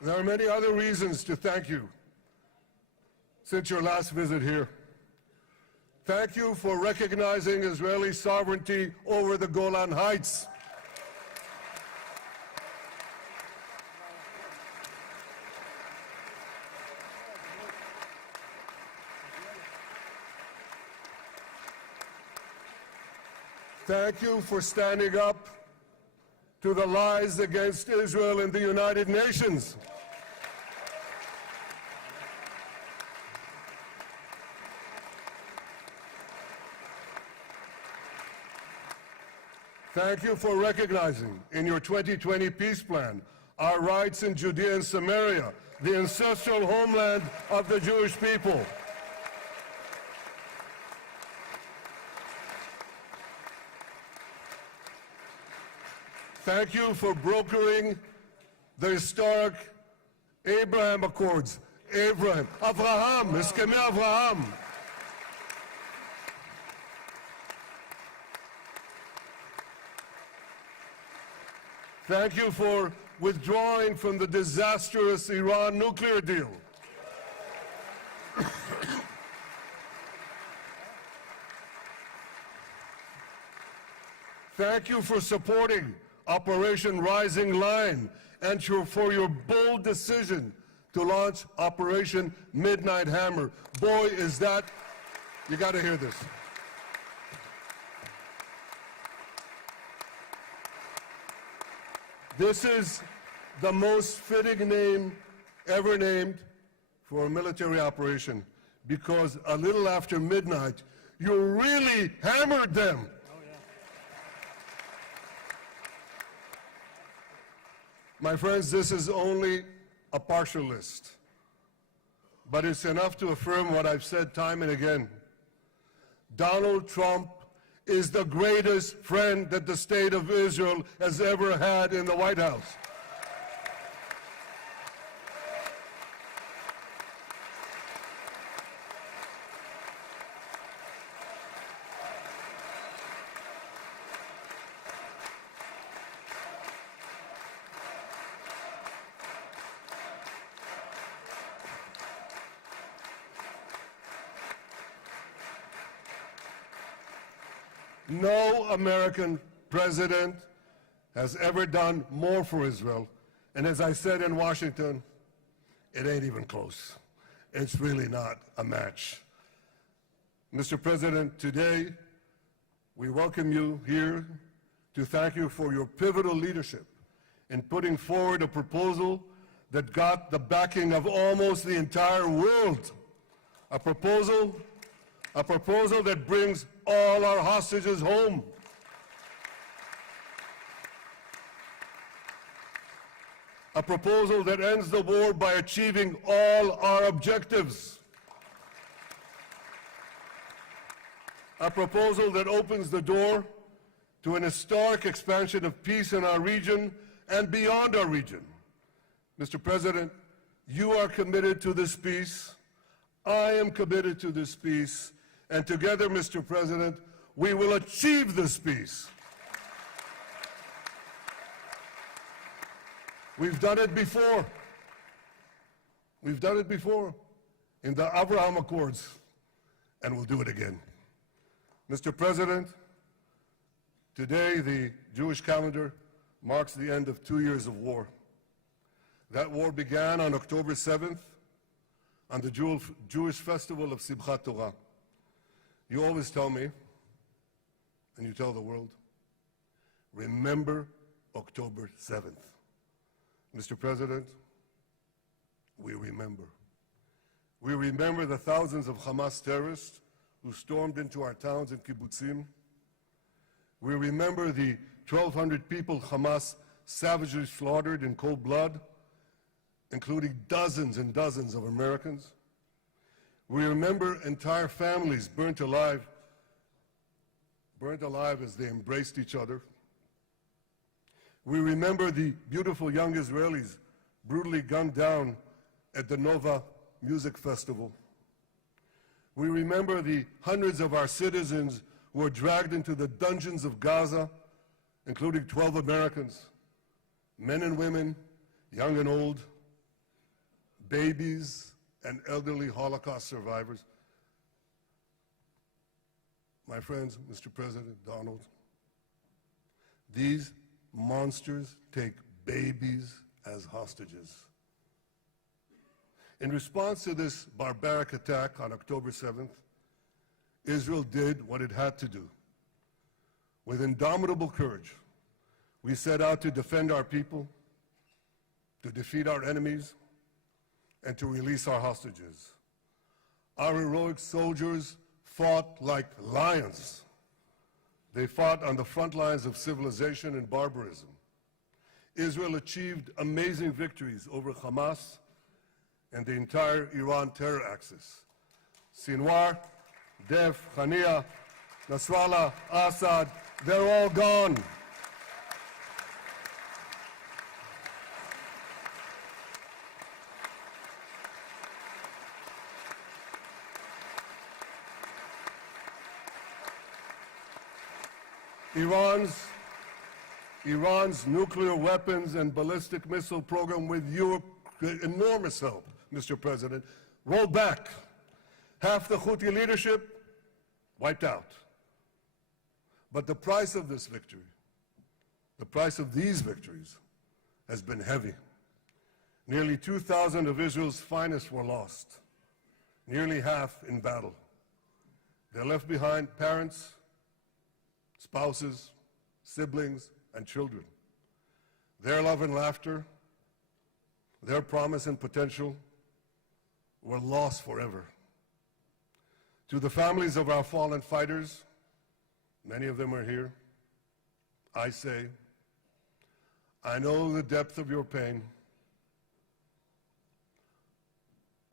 There are many other reasons to thank you since your last visit here. Thank you for recognizing Israeli sovereignty over the Golan Heights. Thank you for standing up to the lies against Israel in the United Nations. Thank you for recognizing in your 2020 peace plan our rights in Judea and Samaria, the ancestral homeland of the Jewish people. Thank you for brokering the historic Abraham Accords. Abraham, Eskamei Avraham. Thank you for withdrawing from the disastrous Iran nuclear deal. Thank you for supporting Operation Rising Lion and for your bold decision to launch Operation Midnight Hammer. Boy, is that, you got to hear this. This is the most fitting name ever named for a military operation, because a little after midnight, you really hammered them. My friends, this is only a partial list, but it's enough to affirm what I've said time and again. Donald Trump is the greatest friend that the state of Israel has ever had in the White House. No American president has ever done more for Israel. And as I said in Washington, it ain't even close. It's really not a match. Mr. President, today we welcome you here to thank you for your pivotal leadership in putting forward a proposal that got the backing of almost the entire world. A proposal that brings all our hostages home. A proposal that ends the war by achieving all our objectives. A proposal that opens the door to an historic expansion of peace in our region and beyond our region. Mr. President, you are committed to this peace. I am committed to this peace. And together, Mr. President, we will achieve this peace. We've done it before. We've done it before in the Abraham Accords, and we'll do it again. Mr. President, today the Jewish calendar marks the end of 2 years of war. That war began on October 7th, on the Jewish festival of Simchat Torah. You always tell me, and you tell the world, remember October 7th. Mr. President, we remember. We remember the thousands of Hamas terrorists who stormed into our towns and kibbutzim. We remember the 1,200 people Hamas savagely slaughtered in cold blood, including dozens and dozens of Americans. We remember entire families burnt alive as they embraced each other. We remember the beautiful young Israelis brutally gunned down at the Nova Music Festival. We remember the hundreds of our citizens who were dragged into the dungeons of Gaza, including 12 Americans, men and women, young and old, babies, and elderly Holocaust survivors. My friends, Mr. President, Donald, these monsters take babies as hostages. In response to this barbaric attack on October 7th, Israel did what it had to do. With indomitable courage, we set out to defend our people, to defeat our enemies, and to release our hostages. Our heroic soldiers fought like lions. They fought on the front lines of civilization and barbarism. Israel achieved amazing victories over Hamas and the entire Iran terror axis. Sinwar, Def, Hania, Nasrallah, Assad, they're all gone. Iran's nuclear weapons and ballistic missile program, with your enormous help, Mr. President, rolled back. Half the Houthi leadership wiped out. But the price of this victory, the price of these victories, has been heavy. Nearly 2,000 of Israel's finest were lost, nearly half in battle. They left behind parents, spouses, siblings, and children. Their love and laughter, their promise and potential were lost forever. To the families of our fallen fighters, many of them are here, I say, I know the depth of your pain.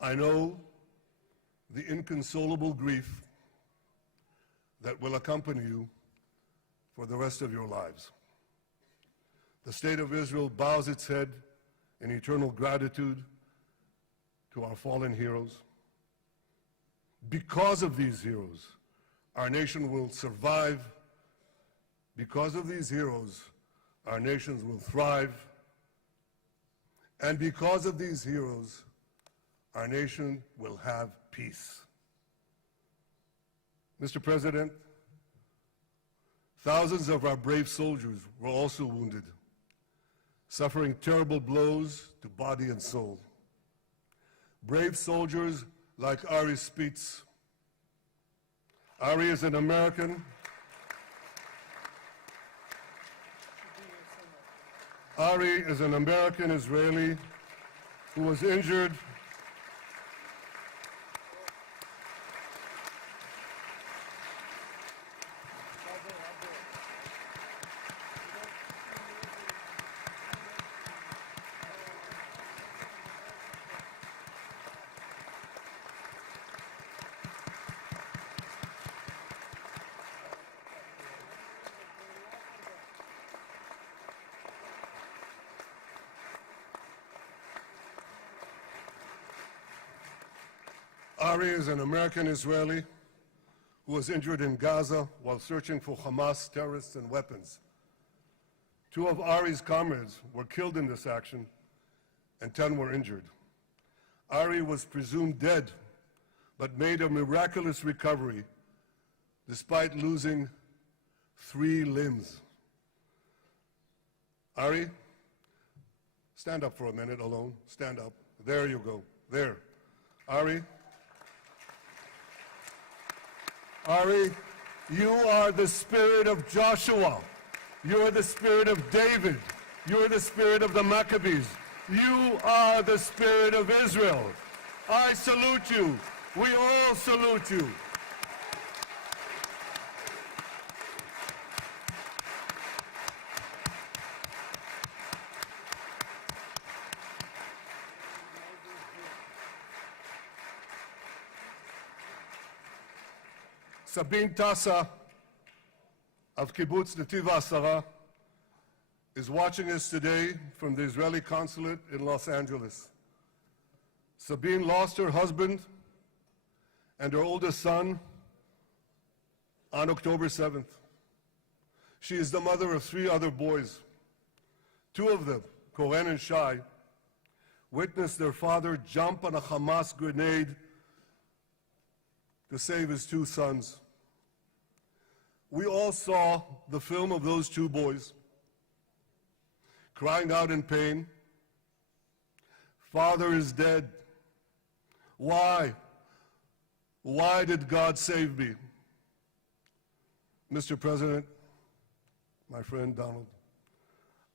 I know the inconsolable grief that will accompany you for the rest of your lives. The State of Israel bows its head in eternal gratitude to our fallen heroes. Because of these heroes, our nation will survive. Because of these heroes, our nations will thrive. And because of these heroes, our nation will have peace. Mr. President, thousands of our brave soldiers were also wounded, suffering terrible blows to body and soul. Brave soldiers like Ari Spitz. Ari is an American. Ari is an American Israeli who was injured Ari is an American Israeli who was injured in Gaza while searching for Hamas terrorists and weapons. 2 of Ari's comrades were killed in this action, and 10 were injured. Ari was presumed dead, but made a miraculous recovery despite losing 3 limbs. Ari, stand up for a minute alone. Stand up. There you go. There. Ari, you are the spirit of Joshua. You are the spirit of David. You are the spirit of the Maccabees. You are the spirit of Israel. I salute you. We all salute you. Sabine Tassa of Kibbutz Netiv HaAsara is watching us today from the Israeli consulate in Los Angeles. Sabine lost her husband and her oldest son on October 7th. She is the mother of 3 other boys. 2 of them, Koren and Shai, witnessed their father jump on a Hamas grenade to save his two sons. We all saw the film of those two boys crying out in pain, "Father is dead. Why? Why did God save me?" Mr. President, my friend Donald,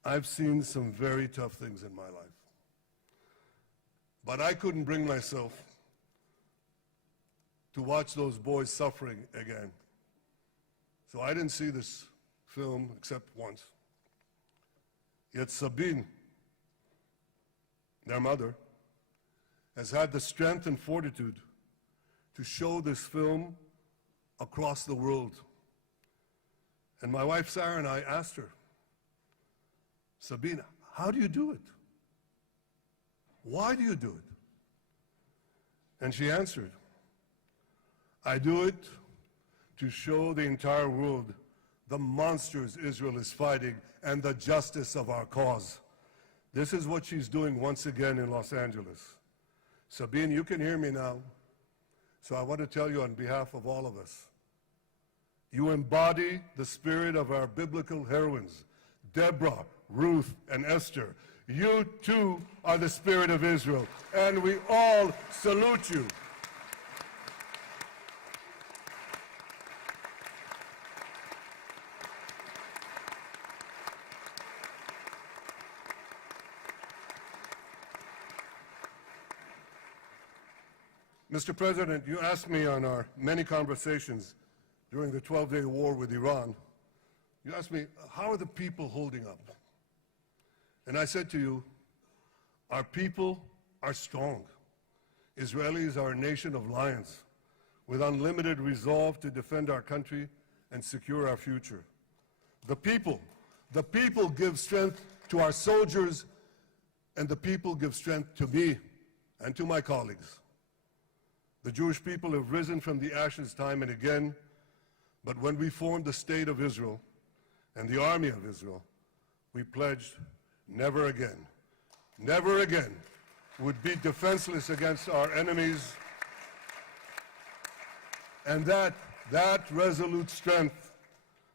I've seen some very tough things in my life. But I couldn't bring myself to watch those boys suffering again. So I didn't see this film except once. Yet Sabine, their mother, has had the strength and fortitude to show this film across the world. And my wife Sarah and I asked her, "Sabine, how do you do it? Why do you do it?" And she answered, "I do it to show the entire world the monsters Israel is fighting and the justice of our cause." This is what she's doing once again in Los Angeles. Sabine, you can hear me now. So I want to tell you on behalf of all of us, you embody the spirit of our biblical heroines, Deborah, Ruth, and Esther. You too are the spirit of Israel, and we all salute you. Mr. President, you asked me on our many conversations during the 12-day war with Iran, you asked me, how are the people holding up? And I said to you, our people are strong. Israelis are a nation of lions with unlimited resolve to defend our country and secure our future. The people give strength to our soldiers, and the people give strength to me and to my colleagues. The Jewish people have risen from the ashes time and again, but when we formed the State of Israel and the Army of Israel, we pledged never again would be defenseless against our enemies. And that resolute strength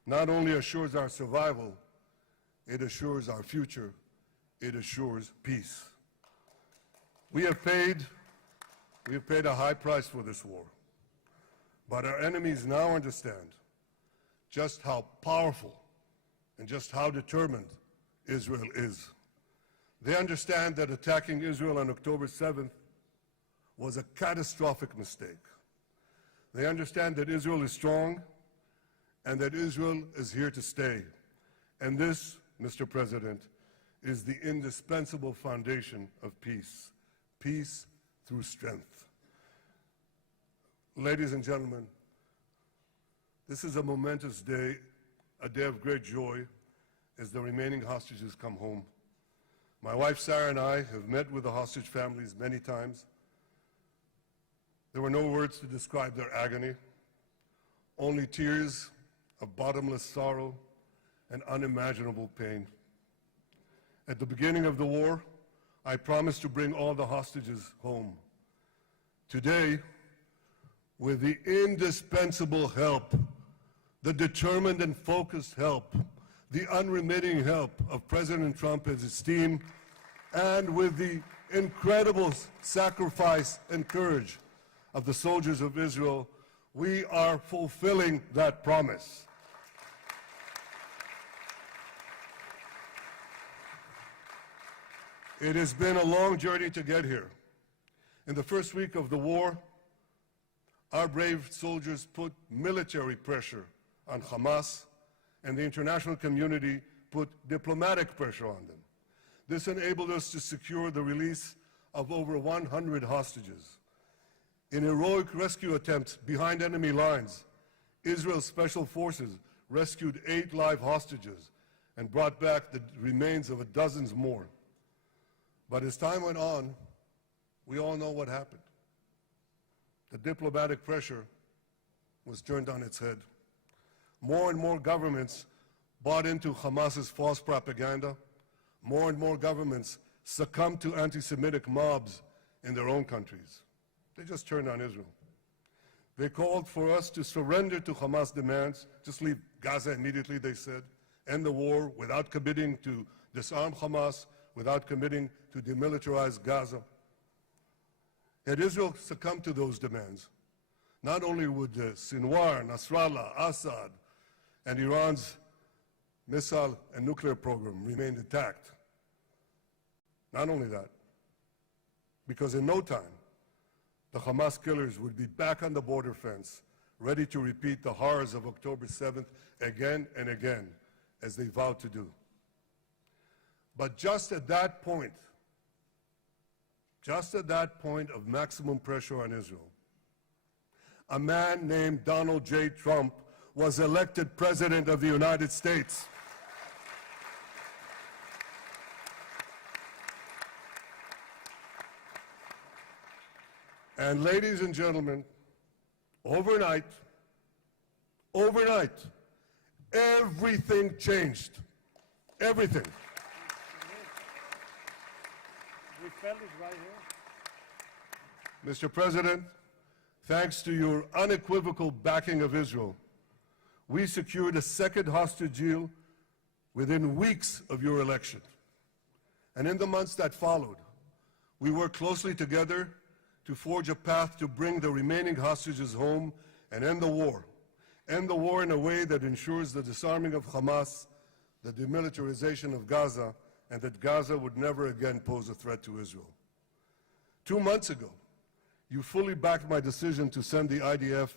not only assures our survival, it assures our future, it assures peace. We have paid a high price for this war, but our enemies now understand just how powerful and just how determined Israel is. They understand that attacking Israel on October 7th was a catastrophic mistake. They understand that Israel is strong and that Israel is here to stay. And this, Mr. President, is the indispensable foundation of peace. Peace through strength. Ladies and gentlemen, this is a momentous day, a day of great joy as the remaining hostages come home. My wife Sarah and I have met with the hostage families many times. There were no words to describe their agony, only tears of bottomless sorrow and unimaginable pain. At the beginning of the war, I promised to bring all the hostages home. Today, with the indispensable help, the determined and focused help, the unremitting help of President Trump and his team, and with the incredible sacrifice and courage of the soldiers of Israel, we are fulfilling that promise. It has been a long journey to get here. In the first week of the war, our brave soldiers put military pressure on Hamas, and the international community put diplomatic pressure on them. This enabled us to secure the release of over 100 hostages. In heroic rescue attempts behind enemy lines, Israel's special forces rescued 8 live hostages and brought back the remains of dozens more. But as time went on, we all know what happened. The diplomatic pressure was turned on its head. More and more governments bought into Hamas's false propaganda. More and more governments succumbed to anti-Semitic mobs in their own countries. They just turned on Israel. They called for us to surrender to Hamas demands, just leave Gaza immediately, they said, end the war without committing to disarm Hamas, without committing to demilitarize Gaza. Had Israel succumbed to those demands, not only would Sinwar, Nasrallah, Assad, and Iran's missile and nuclear program remain intact. Not only that, because in no time, the Hamas killers would be back on the border fence, ready to repeat the horrors of October 7th again and again, as they vowed to do. But just at that point of maximum pressure on Israel, a man named Donald J. Trump was elected President of the United States. And ladies and gentlemen, overnight, everything changed. Everything. We felt it right here. Mr. President, thanks to your unequivocal backing of Israel, we secured a second hostage deal within weeks of your election. And in the months that followed, we worked closely together to forge a path to bring the remaining hostages home and end the war. End the war in a way that ensures the disarming of Hamas, the demilitarization of Gaza, and that Gaza would never again pose a threat to Israel. 2 months ago, you fully backed my decision to send the IDF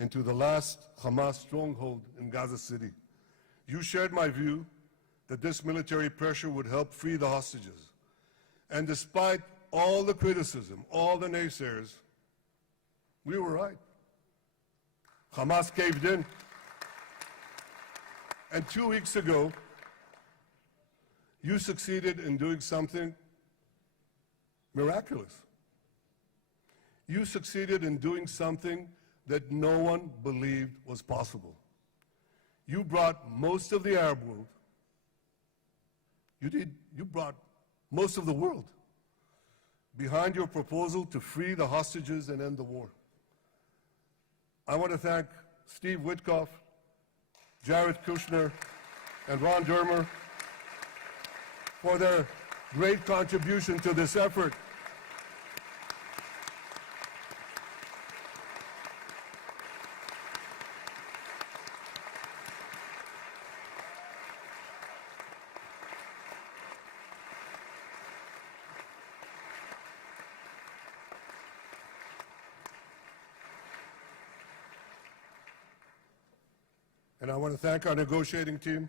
into the last Hamas stronghold in Gaza City. You shared my view that this military pressure would help free the hostages. And despite all the criticism, all the naysayers, we were right. Hamas caved in. And 2 weeks ago, you succeeded in doing something miraculous. You succeeded in doing something that no one believed was possible. You brought most of the Arab world, you brought most of the world behind your proposal to free the hostages and end the war. I want to thank Steve Witkoff, Jared Kushner, and Ron Dermer for their great contribution to this effort. And I want to thank our negotiating team.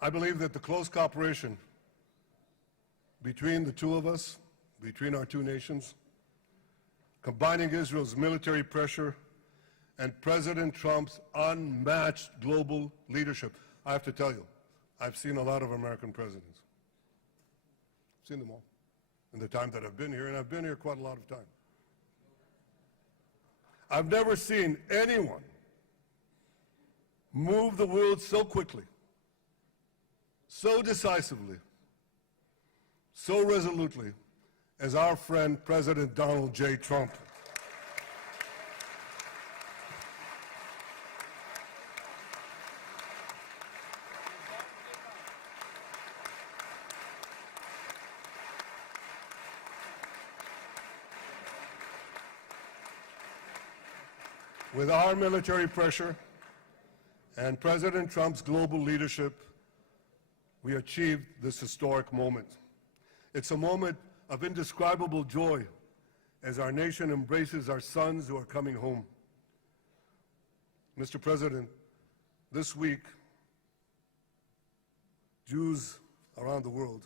I believe that the close cooperation between the two of us, between our two nations, combining Israel's military pressure and President Trump's unmatched global leadership. I have to tell you, I've seen a lot of American presidents. I've seen them all in the time that I've been here, and I've been here quite a lot of time. I've never seen anyone move the world so quickly, so decisively, so resolutely as our friend President Donald J. Trump. With our military pressure and President Trump's global leadership, we achieved this historic moment. It's a moment of indescribable joy as our nation embraces our sons who are coming home. Mr. President, this week, Jews around the world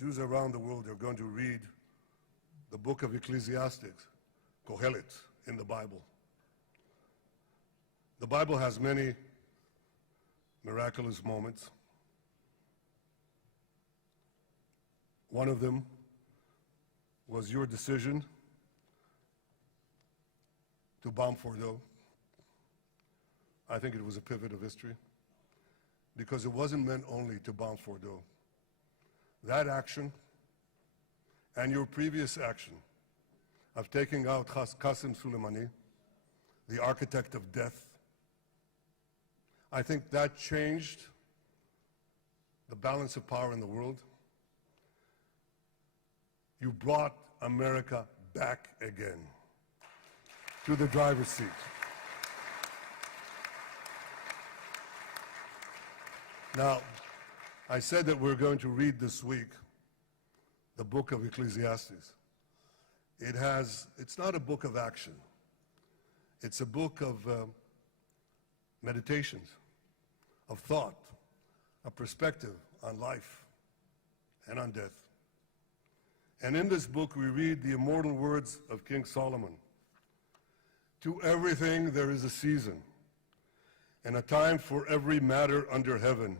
are going to read the book of Ecclesiastes, Kohelet, in the Bible. The Bible has many miraculous moments. One of them was your decision to bomb Fordo. I think it was a pivot of history. because it wasn't meant only to bomb Fordo. That action and your previous action of taking out Qasem Soleimani, the architect of death, I think that changed the balance of power in the world. You brought America back again to the driver's seat. Now, I said that we're going to read this week the book of Ecclesiastes. It's not a book of action. It's a book of meditations, of thought, a perspective on life and on death. And in this book, we read the immortal words of King Solomon. To everything there is a season, and a time for every matter under heaven.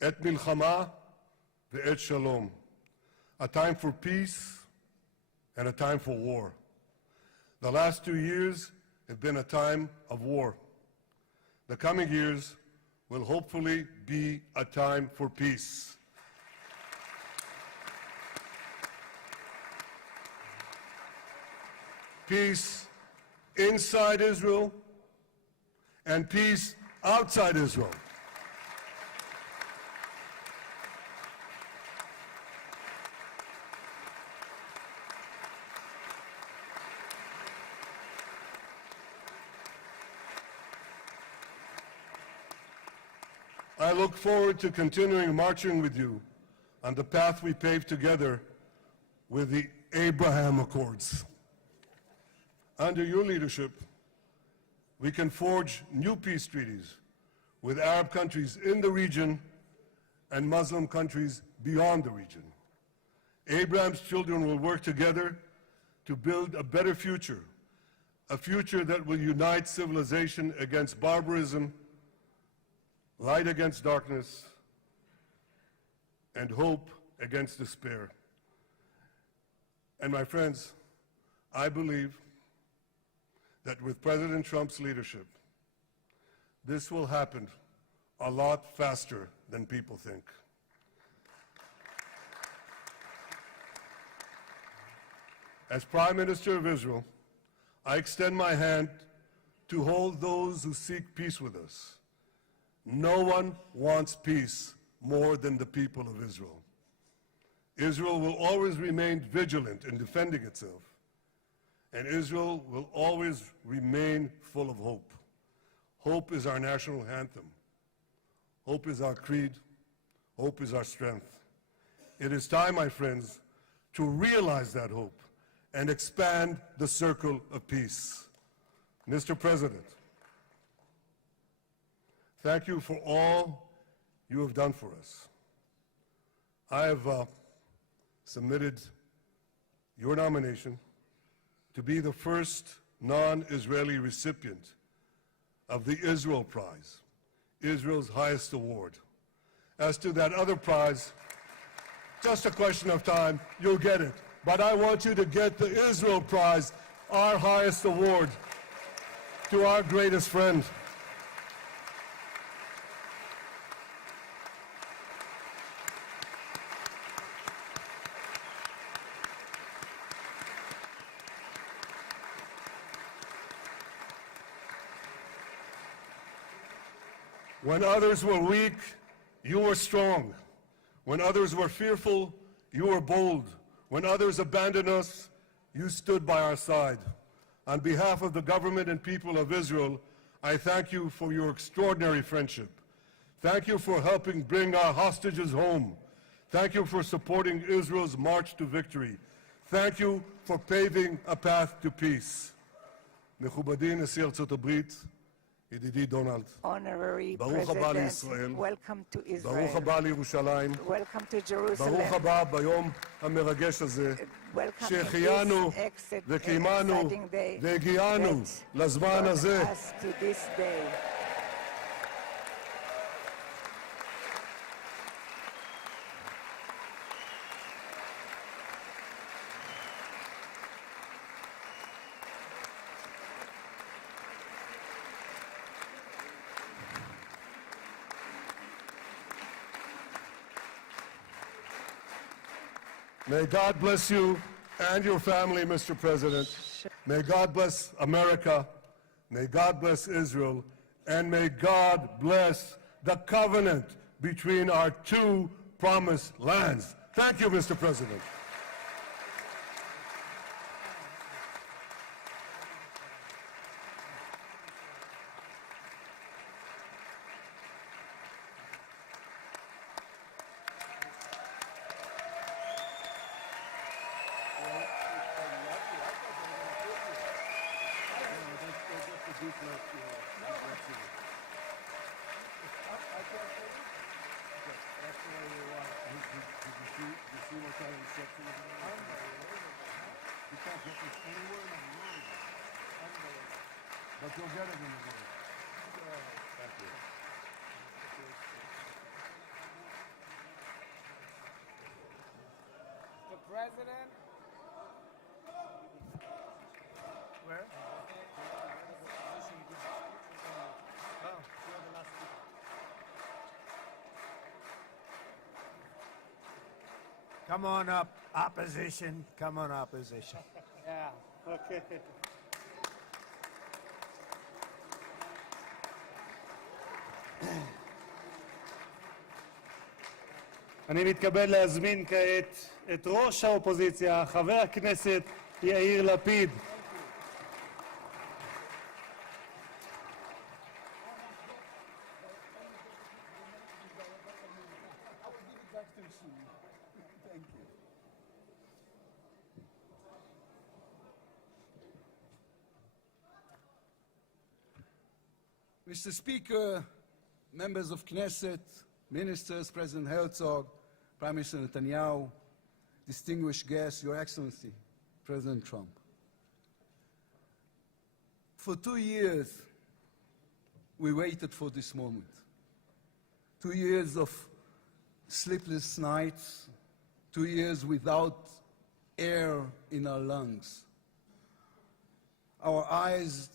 Et milchama ve'et shalom. A time for peace and a time for war. The last 2 years have been a time of war. The coming years will hopefully be a time for peace. Peace inside Israel and peace outside Israel. I look forward to continuing marching with you on the path we paved together with the Abraham Accords. Under your leadership, we can forge new peace treaties with Arab countries in the region and Muslim countries beyond the region. Abraham's children will work together to build a better future, a future that will unite civilization against barbarism, light against darkness, and hope against despair. And my friends, I believe that with President Trump's leadership, this will happen a lot faster than people think. As Prime Minister of Israel, I extend my hand to hold those who seek peace with us. No one wants peace more than the people of Israel. Israel will always remain vigilant in defending itself, and Israel will always remain full of hope. Hope is our national anthem. Hope is our creed. Hope is our strength. It is time, my friends, to realize that hope and expand the circle of peace. Mr. President, thank you for all you have done for us. I have submitted your nomination to be the first non-Israeli recipient of the Israel Prize, Israel's highest award. As to that other prize, just a question of time, you'll get it. But I want you to get the Israel Prize, our highest award, to our greatest friend. When others were weak, you were strong. When others were fearful, you were bold. When others abandoned us, you stood by our side. On behalf of the government and people of Israel, I thank you for your extraordinary friendship. Thank you for helping bring our hostages home. Thank you for supporting Israel's march to victory. Thank you for paving a path to peace. מכובדי נשיא ארצות הברית, ידידי דונלד, Honorary ברוך הבא לישראל, President, welcome to ברוך Israel. הבא לירושלים, Welcome to Jerusalem. ברוך הבא ביום המרגש הזה, Welcome שהחיינו in this וקיימנו exciting day והגיענו that לזמן brought הזה. us to this day. May God bless you and your family, Mr. President. May God bless America. May God bless Israel. And may God bless the covenant between our two promised lands. Thank you, Mr. President. But you'll get it in the morning. Thank you. The president. Where? Come on up, opposition. Come on, opposition. Yeah, okay. אני מתכבד להזמין כעת את ראש האופוזיציה, חבר הכנסת יאיר לפיד. Mr. Speaker, members of Knesset, ministers, President Herzog, Prime Minister Netanyahu, distinguished guests, Your Excellency, President Trump. For 2 years, we waited for this moment. 2 years of sleepless nights, 2 years without air in our lungs. Our eyes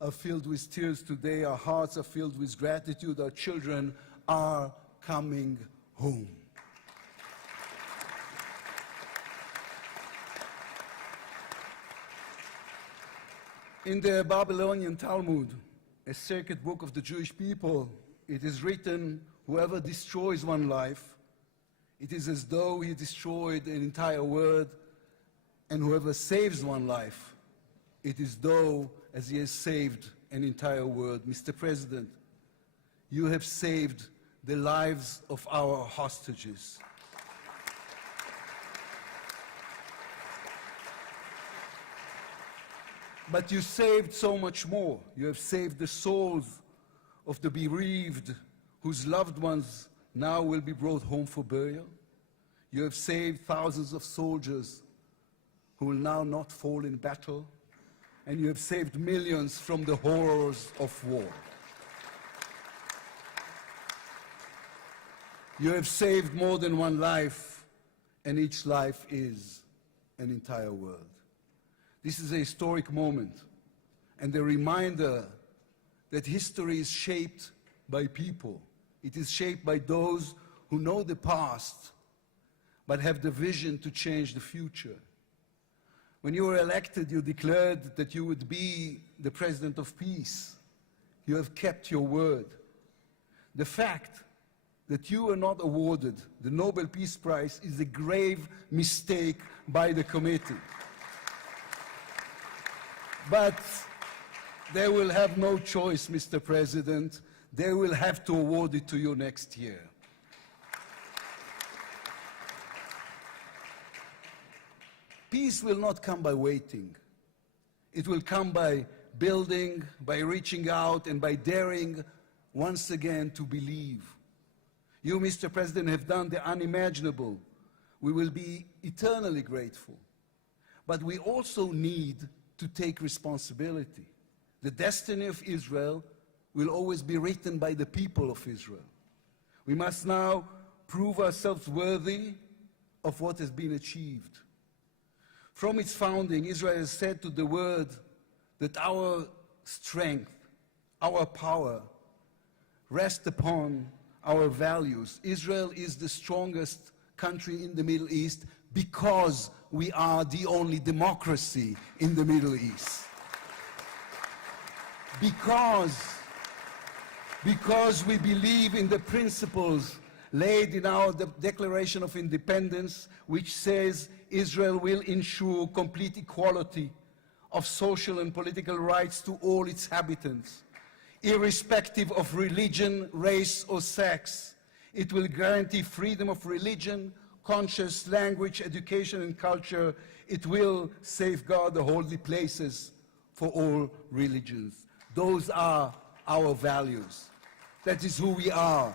are filled with tears today. Our hearts are filled with gratitude. Our children are coming home. In the Babylonian Talmud, a sacred book of the Jewish people, it is written, whoever destroys one life, it is as though he destroyed an entire world, and whoever saves one life, it is though as he has saved an entire world. Mr. President, you have saved the lives of our hostages. But you saved so much more. You have saved the souls of the bereaved whose loved ones now will be brought home for burial. You have saved thousands of soldiers who will now not fall in battle. And you have saved millions from the horrors of war. You have saved more than one life, and each life is an entire world. This is a historic moment, and a reminder that history is shaped by people. It is shaped by those who know the past, but have the vision to change the future. When you were elected, you declared that you would be the president of peace. You have kept your word. The fact that you were not awarded the Nobel Peace Prize is a grave mistake by the committee. But they will have no choice, Mr. President. They will have to award it to you next year. Peace will not come by waiting. It will come by building, by reaching out, and by daring once again to believe. You, Mr. President, have done the unimaginable. We will be eternally grateful. But we also need to take responsibility. The destiny of Israel will always be written by the people of Israel. We must now prove ourselves worthy of what has been achieved. From its founding, Israel has said to the world that our strength, our power, rest upon our values. Israel is the strongest country in the Middle East because we are the only democracy in the Middle East. Because we believe in the principles laid in our Declaration of Independence, which says Israel will ensure complete equality of social and political rights to all its inhabitants, irrespective of religion, race, or sex. It will guarantee freedom of religion, conscience, language, education, and culture. It will safeguard the holy places for all religions. Those are our values. That is who we are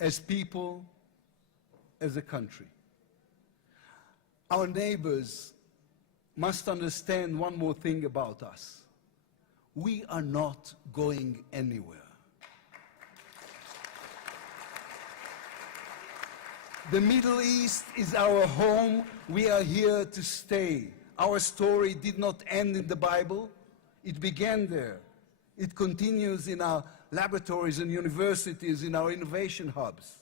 as people, as a country. Our neighbors must understand one more thing about us. We are not going anywhere. The Middle East is our home. We are here to stay. Our story did not end in the Bible. It began there. It continues in our laboratories and universities, in our innovation hubs.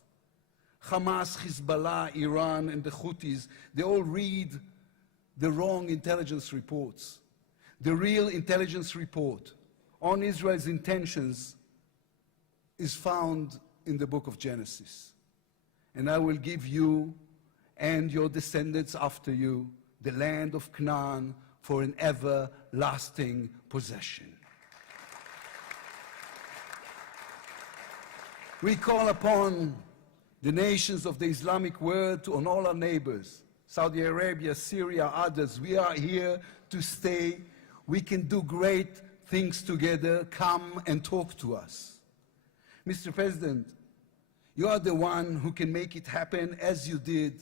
Hamas, Hezbollah, Iran, and the Houthis, they all read the wrong intelligence reports. The real intelligence report on Israel's intentions is found in the book of Genesis. And I will give you and your descendants after you the land of Canaan for an everlasting possession. We call upon the nations of the Islamic world, on all our neighbors, Saudi Arabia, Syria, others. We are here to stay. We can do great things together. Come and talk to us. Mr. President, you are the one who can make it happen, as you did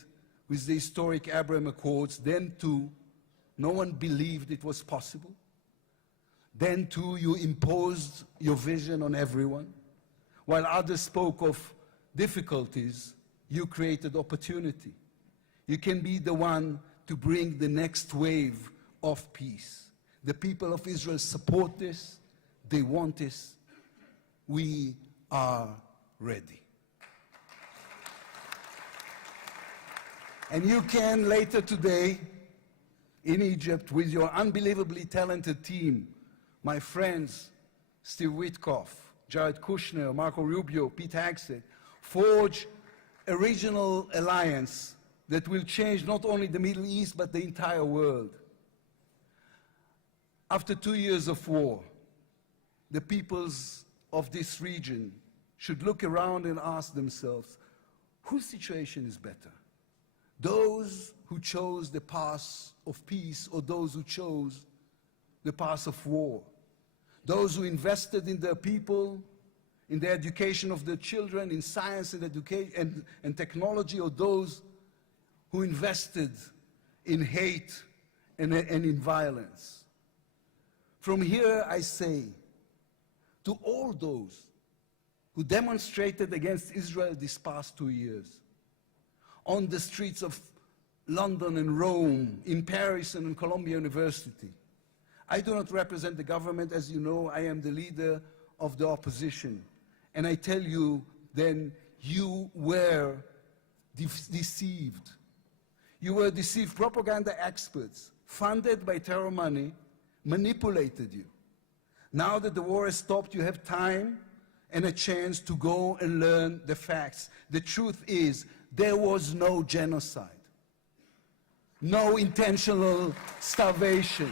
with the historic Abraham Accords. Then too, no one believed it was possible. Then too, you imposed your vision on everyone. While others spoke of difficulties, you created opportunity. You can be the one to bring the next wave of peace. The people of Israel support this. They want this. We are ready. And you can later today in Egypt with your unbelievably talented team, my friends Steve Witkoff, Jared Kushner, Marco Rubio, Pete Hegseth, forge a regional alliance that will change not only the Middle East but the entire world. After 2 years of war, the peoples of this region should look around and ask themselves, whose situation is better? Those who chose the path of peace or those who chose the path of war? Those who invested in their people, in the education of their children, in science and education and technology, or those who invested in hate and in violence? From here I say to all those who demonstrated against Israel these past 2 years, on the streets of London and Rome, in Paris and in Columbia University. I do not represent the government. As you know, I am the leader of the opposition. And I tell you, then, you were deceived. You were deceived. Propaganda experts, funded by terror money, manipulated you. Now that the war has stopped, you have time and a chance to go and learn the facts. The truth is, there was no genocide, no intentional starvation.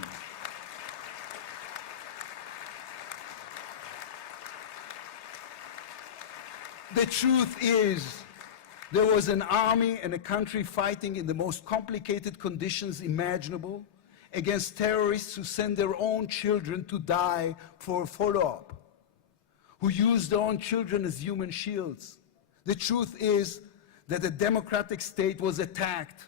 The truth is, there was an army and a country fighting in the most complicated conditions imaginable against terrorists who send their own children to die for a follow-up, who use their own children as human shields. The truth is that a democratic state was attacked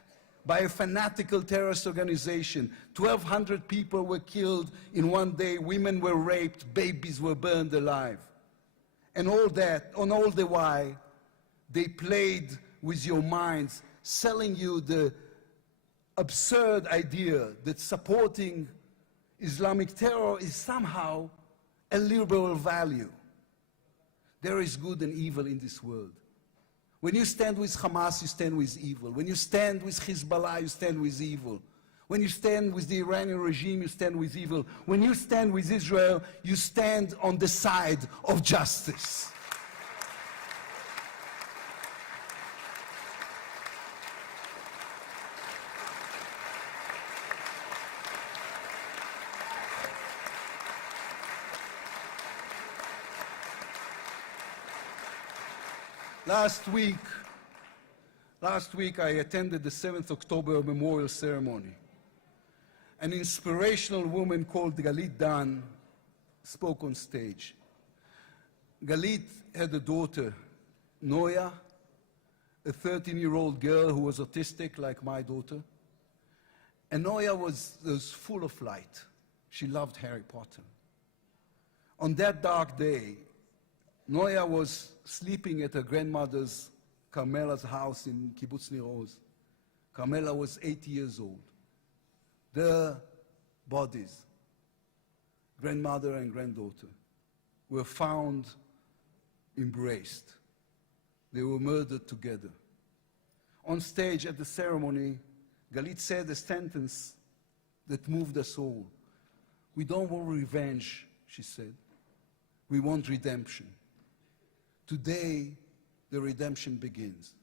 by a fanatical terrorist organization. 1,200 people were killed in one day, women were raped, babies were burned alive. And all that, on all the while, they played with your minds, selling you the absurd idea that supporting Islamic terror is somehow a liberal value. There is good and evil in this world. When you stand with Hamas, you stand with evil. When you stand with Hezbollah, you stand with evil. When you stand with the Iranian regime, you stand with evil. When you stand with Israel, you stand on the side of justice. Last week I attended the 7th October memorial ceremony. An inspirational woman called Galit Dan spoke on stage. Galit had a daughter, Noya, a 13-year-old girl who was autistic like my daughter. And Noya was full of light. She loved Harry Potter. On that dark day, Noya was sleeping at her grandmother's, Carmela's house in Kibbutz Nir Oz. Carmela was 80 years old. Their bodies, grandmother and granddaughter, were found embraced. They were murdered together. On stage at the ceremony, Galit said a sentence that moved us all. We don't want revenge, she said. We want redemption. Today, the redemption begins.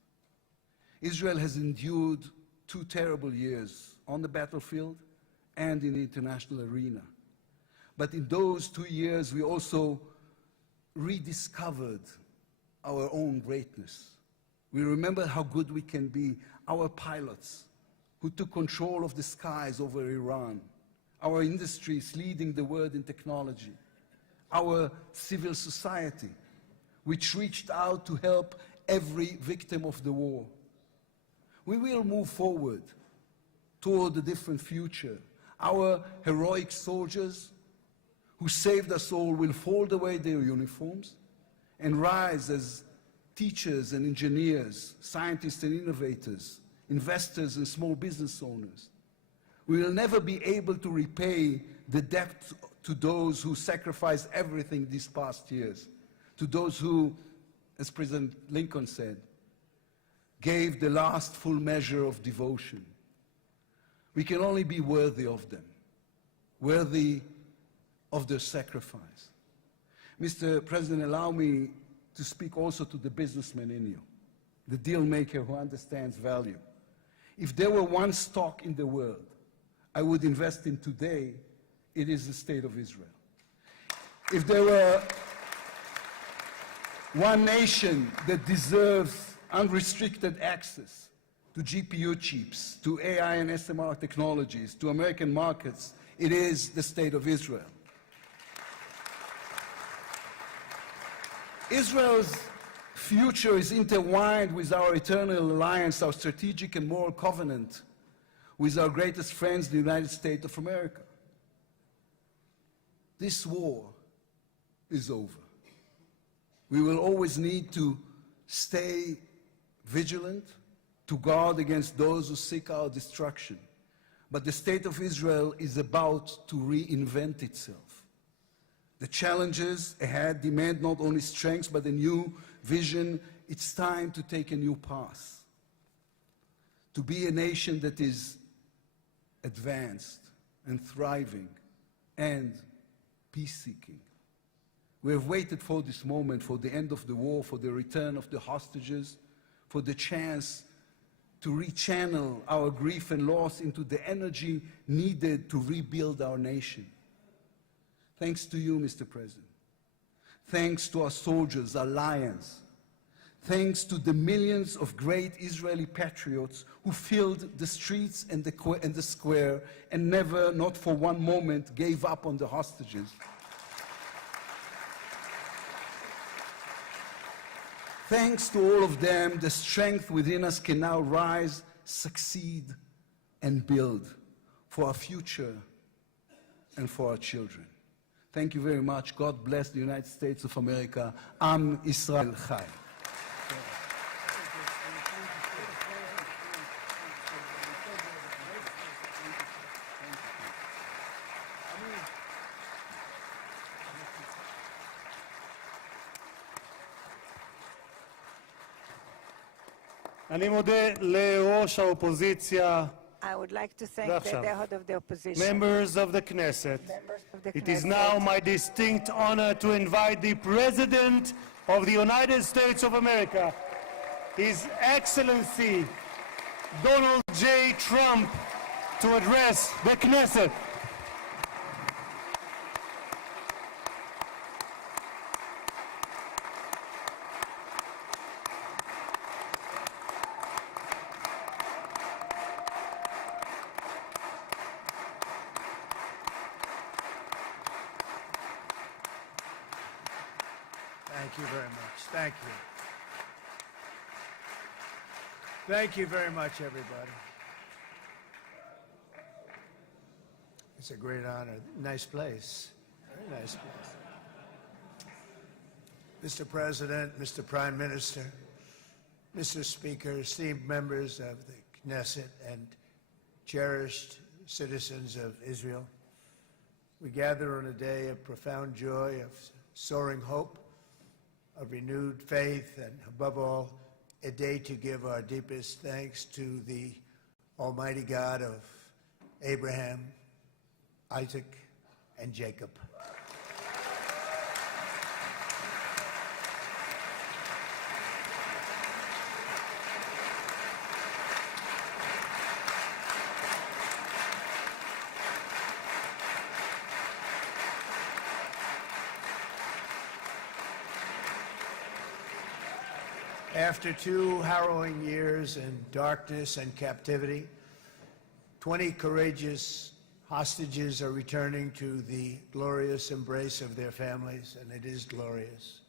Israel has endured 2 terrible years on the battlefield and in the international arena. But in those 2 years, we also rediscovered our own greatness. We remember how good we can be, our pilots who took control of the skies over Iran, our industries leading the world in technology, our civil society, which reached out to help every victim of the war. We will move forward toward a different future. Our heroic soldiers who saved us all will fold away their uniforms and rise as teachers and engineers, scientists and innovators, investors and small business owners. We will never be able to repay the debt to those who sacrificed everything these past years, to those who, as President Lincoln said, gave the last full measure of devotion. We can only be worthy of them, worthy of their sacrifice. Mr. President, allow me to speak also to the businessman in you, the deal maker who understands value. If there were one stock in the world I would invest in today, it is the State of Israel. If there were one nation that deserves unrestricted access to GPU chips, to AI and SMR technologies, to American markets, it is the State of Israel. Israel's future is intertwined with our eternal alliance, our strategic and moral covenant with our greatest friends, the United States of America. This war is over. We will always need to stay vigilant, to guard against those who seek our destruction. But the State of Israel is about to reinvent itself. The challenges ahead demand not only strength, but a new vision. It's time to take a new path, to be a nation that is advanced and thriving and peace-seeking. We have waited for this moment, for the end of the war, for the return of the hostages, for the chance to rechannel our grief and loss into the energy needed to rebuild our nation. Thanks to you, Mr. President. Thanks to our soldiers, our lions. Thanks to the millions of great Israeli patriots who filled the streets and the square and never, not for one moment, gave up on the hostages. Thanks to all of them, the strength within us can now rise, succeed, and build for our future and for our children. Thank you very much. God bless the United States of America. Am Israel Chai. אני מודה לראש האופוזיציה, I would like to thank ועכשיו. the head of the opposition. members of the Knesset. Members of the It is Knesset. now my distinct honor to invite the President of the United States of America, His Excellency Donald J. Trump, to address the Knesset. Thank you very much. Thank you. Thank you very much, everybody. It's a great honor. Nice place. Very nice place. Mr. President, Mr. Prime Minister, Mr. Speaker, esteemed members of the Knesset and cherished citizens of Israel, we gather on a day of profound joy, of soaring hope, of renewed faith, and above all, a day to give our deepest thanks to the Almighty God of Abraham, Isaac, and Jacob. After 2 harrowing years in darkness and captivity, 20 courageous hostages are returning to the glorious embrace of their families, and it is glorious.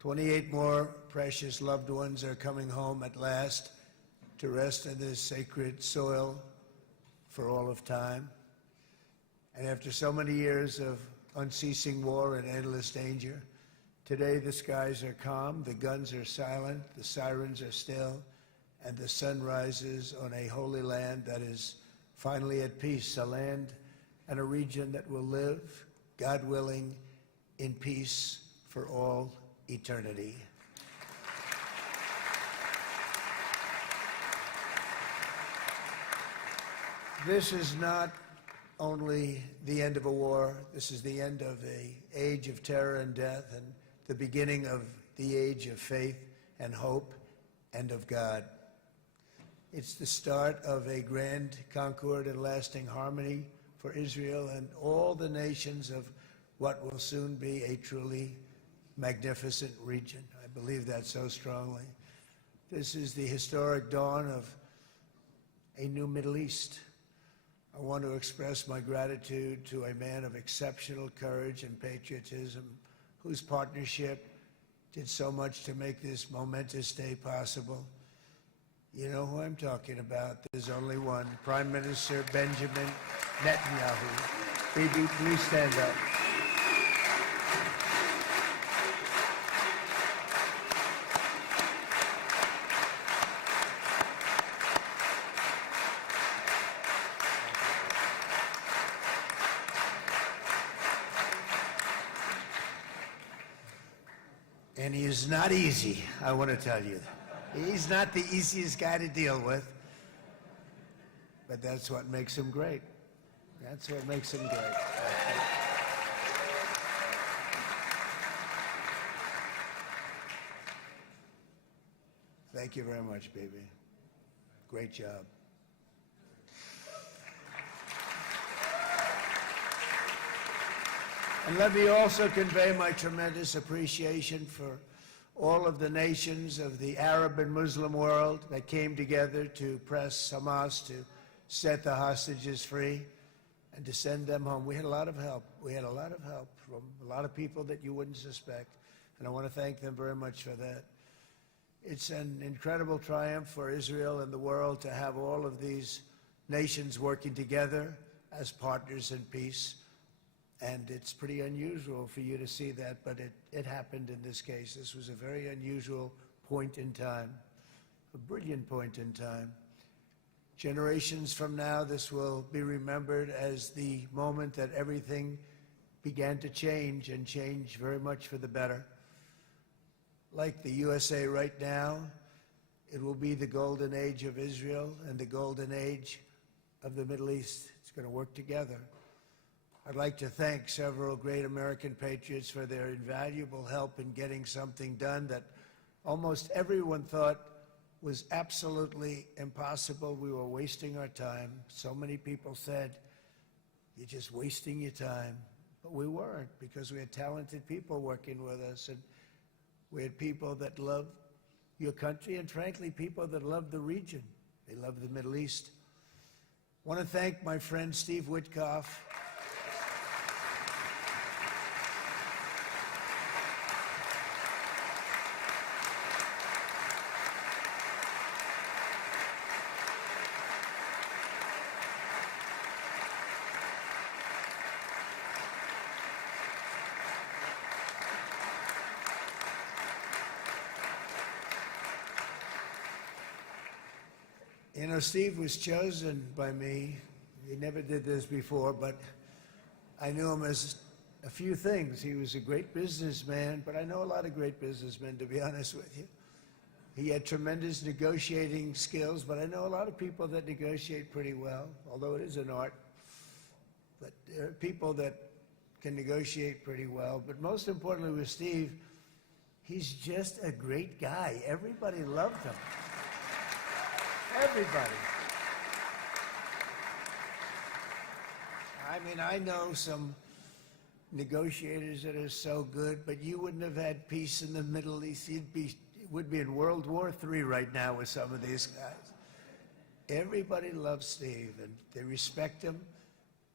28 more precious loved ones are coming home at last to rest in this sacred soil for all of time. And after so many years of unceasing war and endless danger, today the skies are calm, the guns are silent, the sirens are still, and the sun rises on a holy land that is finally at peace, a land and a region that will live, God willing, in peace for all eternity. This is not only the end of a war, this is the end of an age of terror and death, and the beginning of the age of faith and hope and of God. It's the start of a grand concord and lasting harmony for Israel and all the nations of what will soon be a truly magnificent region. I believe that so strongly. This is the historic dawn of a new Middle East. I want to express my gratitude to a man of exceptional courage and patriotism, whose partnership did so much to make this momentous day possible. You know who I'm talking about. There's only one, Prime Minister Benjamin Netanyahu. Bibi, please stand up. And he is not easy, I want to tell you. He's not the easiest guy to deal with, but that's what makes him great. That's what makes him great. Thank you very much, baby. Great job. And let me also convey my tremendous appreciation for all of the nations of the Arab and Muslim world that came together to press Hamas to set the hostages free and to send them home. We had a lot of help. We had a lot of help from a lot of people that you wouldn't suspect, and I want to thank them very much for that. It's an incredible triumph for Israel and the world to have all of these nations working together as partners in peace. And it's pretty unusual for you to see that, but it happened in this case. This was a very unusual point in time, a brilliant point in time. Generations from now, this will be remembered as the moment that everything began to change, and change very much for the better. Like the USA right now It will be the golden age of Israel and the golden age of the Middle East. It's going to work together. I'd like to thank several great American patriots for their invaluable help in getting something done that almost everyone thought was absolutely impossible. We were wasting our time. So many people said, "You're just wasting your time." But we weren't, because we had talented people working with us, and we had people that loved your country, and frankly, people that loved the region. They loved the Middle East. I want to thank my friend Steve Witkoff. You know, Steve was chosen by me. He never did this before, but I knew him as a few things. He was a great businessman, but I know a lot of great businessmen, to be honest with you. He had tremendous negotiating skills, but I know a lot of people that negotiate pretty well, although it is an art. But there are people that can negotiate pretty well. But most importantly with Steve, he's just a great guy. Everybody loved him. Everybody. I mean, I know some negotiators that are so good, but you wouldn't have had peace in the Middle East. Would be in World War III right now with some of these guys. Everybody loves Steve, and they respect him,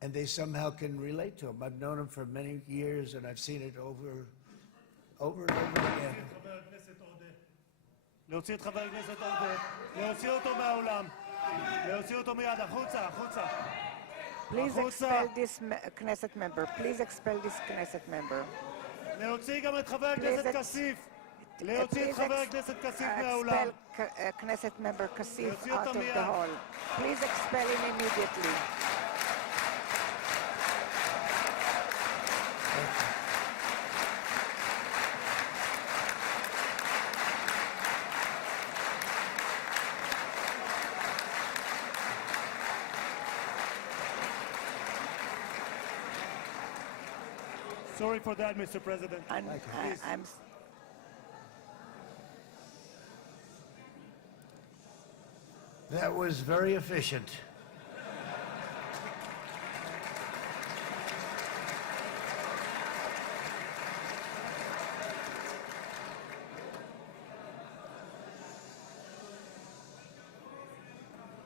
and they somehow can relate to him. I've known him for many years, and I've seen it over and over again. להוציא את חבר הכנסת עודה, להוציא אותו מהאולם, להוציא אותו מיד, החוצה, החוצה. Please expel this Knesset member. Please expel this Knesset member. להוציא גם את חבר הכנסת כסיף. להוציא את חבר הכנסת כסיף מהאולם. Expel Knesset member Kasif out of the hall. Please expel him immediately. Sorry for that, Mr. President. That was very efficient.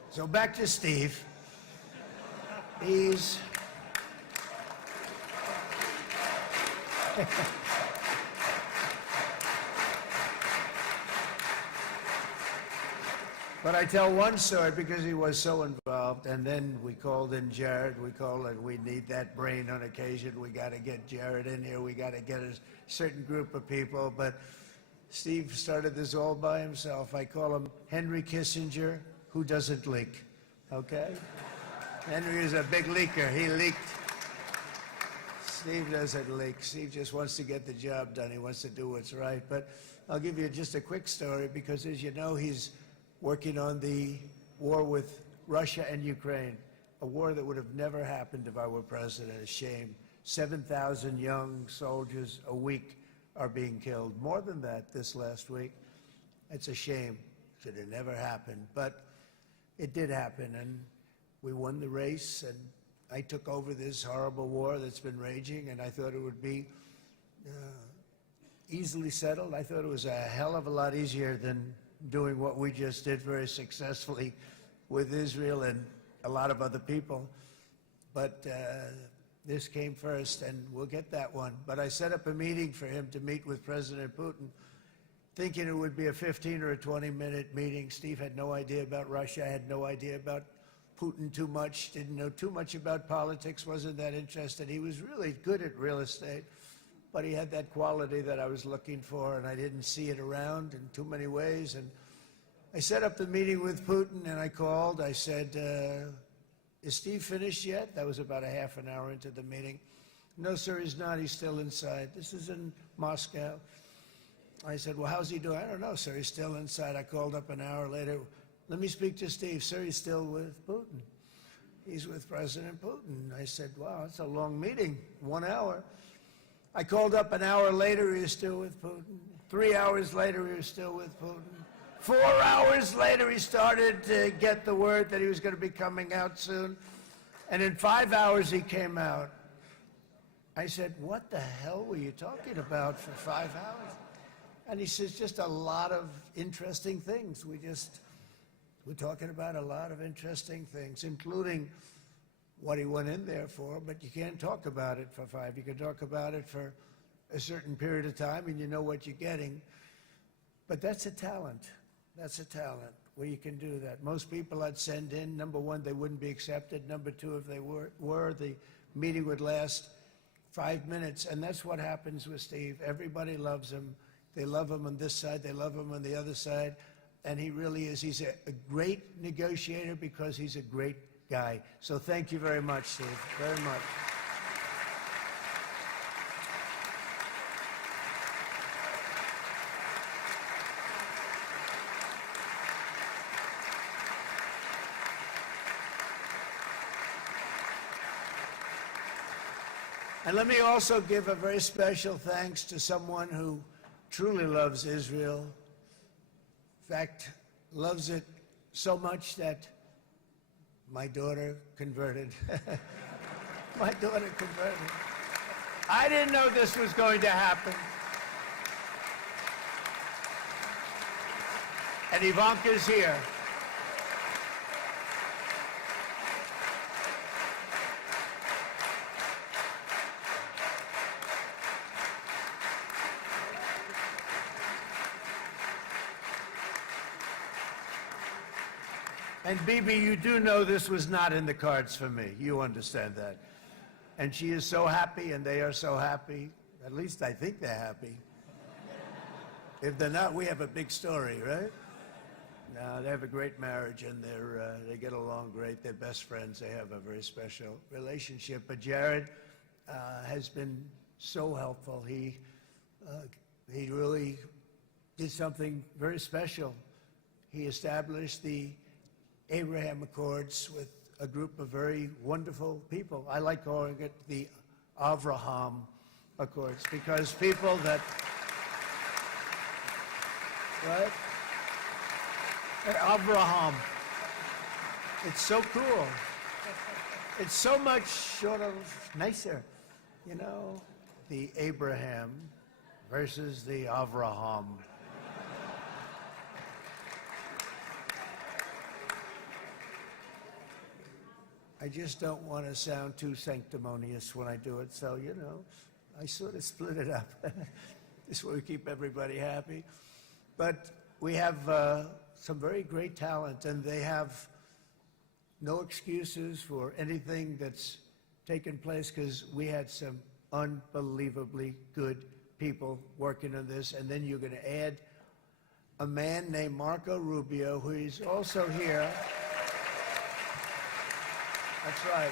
So back to Steve. He's But I tell one story because he was so involved, and then we called in Jared. We need that brain on occasion. We got to get Jared in here. We got to get a certain group of people. But Steve started this all by himself. I call him Henry Kissinger, who doesn't leak. Okay? Henry is a big leaker. He leaked. Steve doesn't leak. Steve just wants to get the job done. He wants to do what's right. But I'll give you just a quick story because, as you know, he's working on the war with Russia and Ukraine, a war that would have never happened if I were president. A shame. 7,000 young soldiers a week are being killed. More than that this last week. It's a shame. It should have never happened. But it did happen, and we won the race, and I took over this horrible war that's been raging, and I thought it would be easily settled. I thought it was a hell of a lot easier than doing what we just did very successfully with Israel and a lot of other people. But this came first, and we'll get that one. But I set up a meeting for him to meet with President Putin, thinking it would be a 15 or a 20-minute meeting. Steve had no idea about Russia, had no idea about Putin too much, didn't know too much about politics, wasn't that interested. He was really good at real estate, but he had that quality that I was looking for, and I didn't see it around in too many ways. And I set up the meeting with Putin, and I called. I said, is Steve finished yet? That was about a half an hour into the meeting. No, sir, he's not. He's still inside. This is in Moscow. I said, well, how's he doing? I don't know, sir. He's still inside. I called up an hour later. Let me speak to Steve. Sir, he's still with Putin. He's with President Putin. I said, wow, that's a long meeting, 1 hour. I called up an hour later. He was still with Putin. 3 hours later, he was still with Putin. 4 hours later, he started to get the word that he was going to be coming out soon. And in 5 hours, he came out. I said, what the hell were you talking about for 5 hours? And he says, just a lot of interesting things. We're talking about a lot of interesting things, including what he went in there for, but you can't talk about it for 5. You can talk about it for a certain period of time, and you know what you're getting. But that's a talent. That's a talent, where you can do that. Most people I'd send in, number one, they wouldn't be accepted. Number two, if they were, the meeting would last 5 minutes, and that's what happens with Steve. Everybody loves him. They love him on this side, they love him on the other side, and he really is. He's a great negotiator because he's a great guy. So thank you very much, Steve, very much. And let me also give a very special thanks to someone who truly loves Israel. In fact, loves it so much that my daughter converted. My daughter converted. I didn't know this was going to happen. And Ivanka's here. And Bibi, you do know this was not in the cards for me. You understand that. And she is so happy, and they are so happy. At least I think they're happy. If they're not, we have a big story, right? No, they have a great marriage, and they get along great. They're best friends. They have a very special relationship. But Jared has been so helpful. He really did something very special. He established the Abraham Accords with a group of very wonderful people. I like calling it the Avraham Accords, because people that, right? Avraham. It's so cool. It's so much sort of nicer, you know? The Abraham versus the Avraham. I just don't want to sound too sanctimonious when I do it, so, you know, I sort of split it up. This way we keep everybody happy. But we have some very great talent, and they have no excuses for anything that's taken place, because we had some unbelievably good people working on this. And then you're going to add a man named Marco Rubio, who is also here. That's right.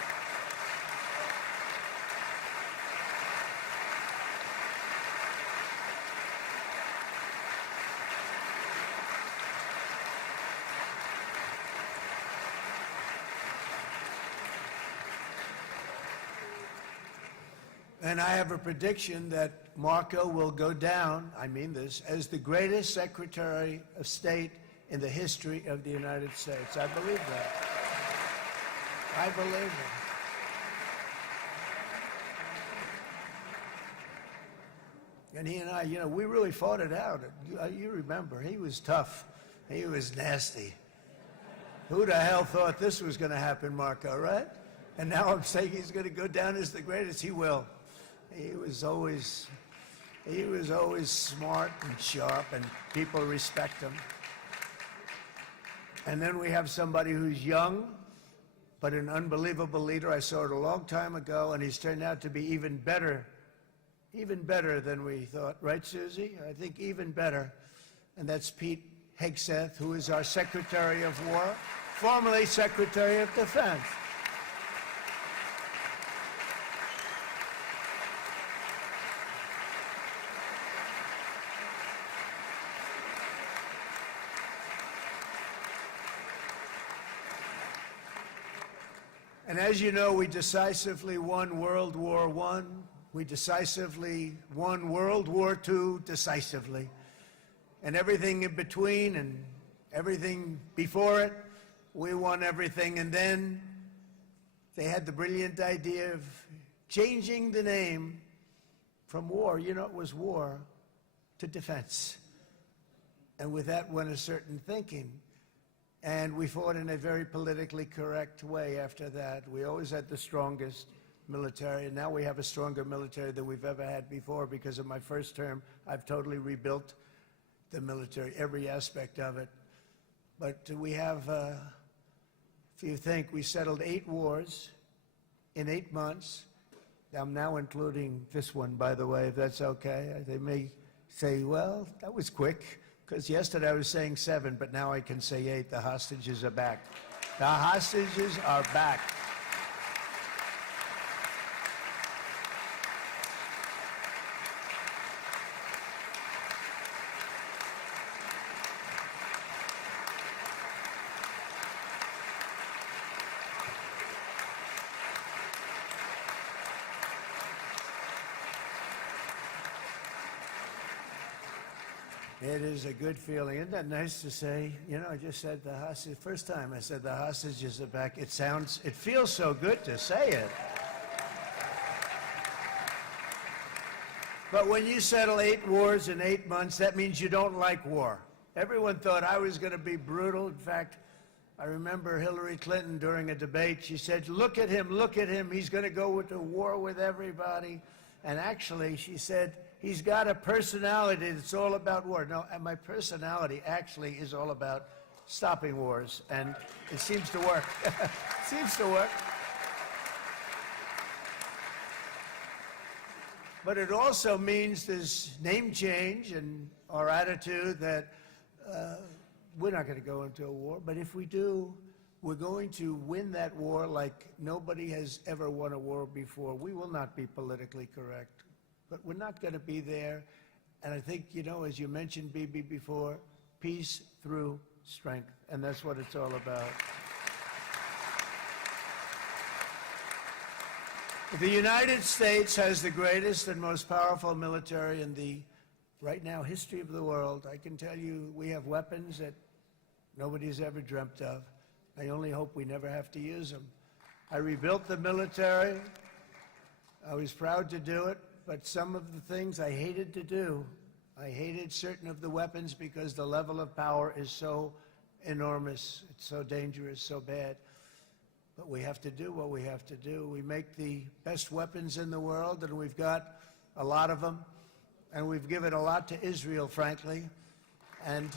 And I have a prediction that Marco will go down, I mean this, as the greatest Secretary of State in the history of the United States. I believe that. I believe it. And he and I, you know, we really fought it out. You remember, he was tough. He was nasty. Who the hell thought this was going to happen, Marco, right? And now I'm saying he's going to go down as the greatest. He will. He was always smart and sharp, and people respect him. And then we have somebody who's young, but an unbelievable leader. I saw it a long time ago, and he's turned out to be even better than we thought. Right, Susie? I think even better. And that's Pete Hegseth, who is our Secretary of War, formerly Secretary of Defense. And as you know, we decisively won World War I. We decisively won World War II decisively. And everything in between and everything before it, we won everything. And then they had the brilliant idea of changing the name from war, you know, it was war, to defense. And with that went a certain thinking. And we fought in a very politically correct way after that. We always had the strongest military, and now we have a stronger military than we've ever had before. Because of my first term, I've totally rebuilt the military, every aspect of it. But we have, if you think, we settled 8 wars in 8 months. I'm now including this one, by the way, if that's okay. They may say, well, that was quick, because yesterday I was saying 7, but now I can say 8. The hostages are back. The hostages are back. It is a good feeling. Isn't that nice to say? You know, I just said the hostage. First time I said the hostages are back. It feels so good to say it. But when you settle 8 wars in 8 months, that means you don't like war. Everyone thought I was going to be brutal. In fact, I remember Hillary Clinton during a debate, she said, look at him, he's going to go to war with everybody. And actually, she said, he's got a personality that's all about war. No, and my personality actually is all about stopping wars, and it seems to work. It seems to work. But it also means this name change and our attitude that we're not going to go into a war, but if we do, we're going to win that war like nobody has ever won a war before. We will not be politically correct, but we're not going to be there. And I think, you know, as you mentioned, Bibi, before, peace through strength, and that's what it's all about. The United States has the greatest and most powerful military in the, right now, history of the world. I can tell you we have weapons that nobody's ever dreamt of. I only hope we never have to use them. I rebuilt the military. I was proud to do it, but some of the things I hated to do, I hated certain of the weapons because the level of power is so enormous, it's so dangerous, so bad. But we have to do what we have to do. We make the best weapons in the world, and we've got a lot of them, and we've given a lot to Israel, frankly. And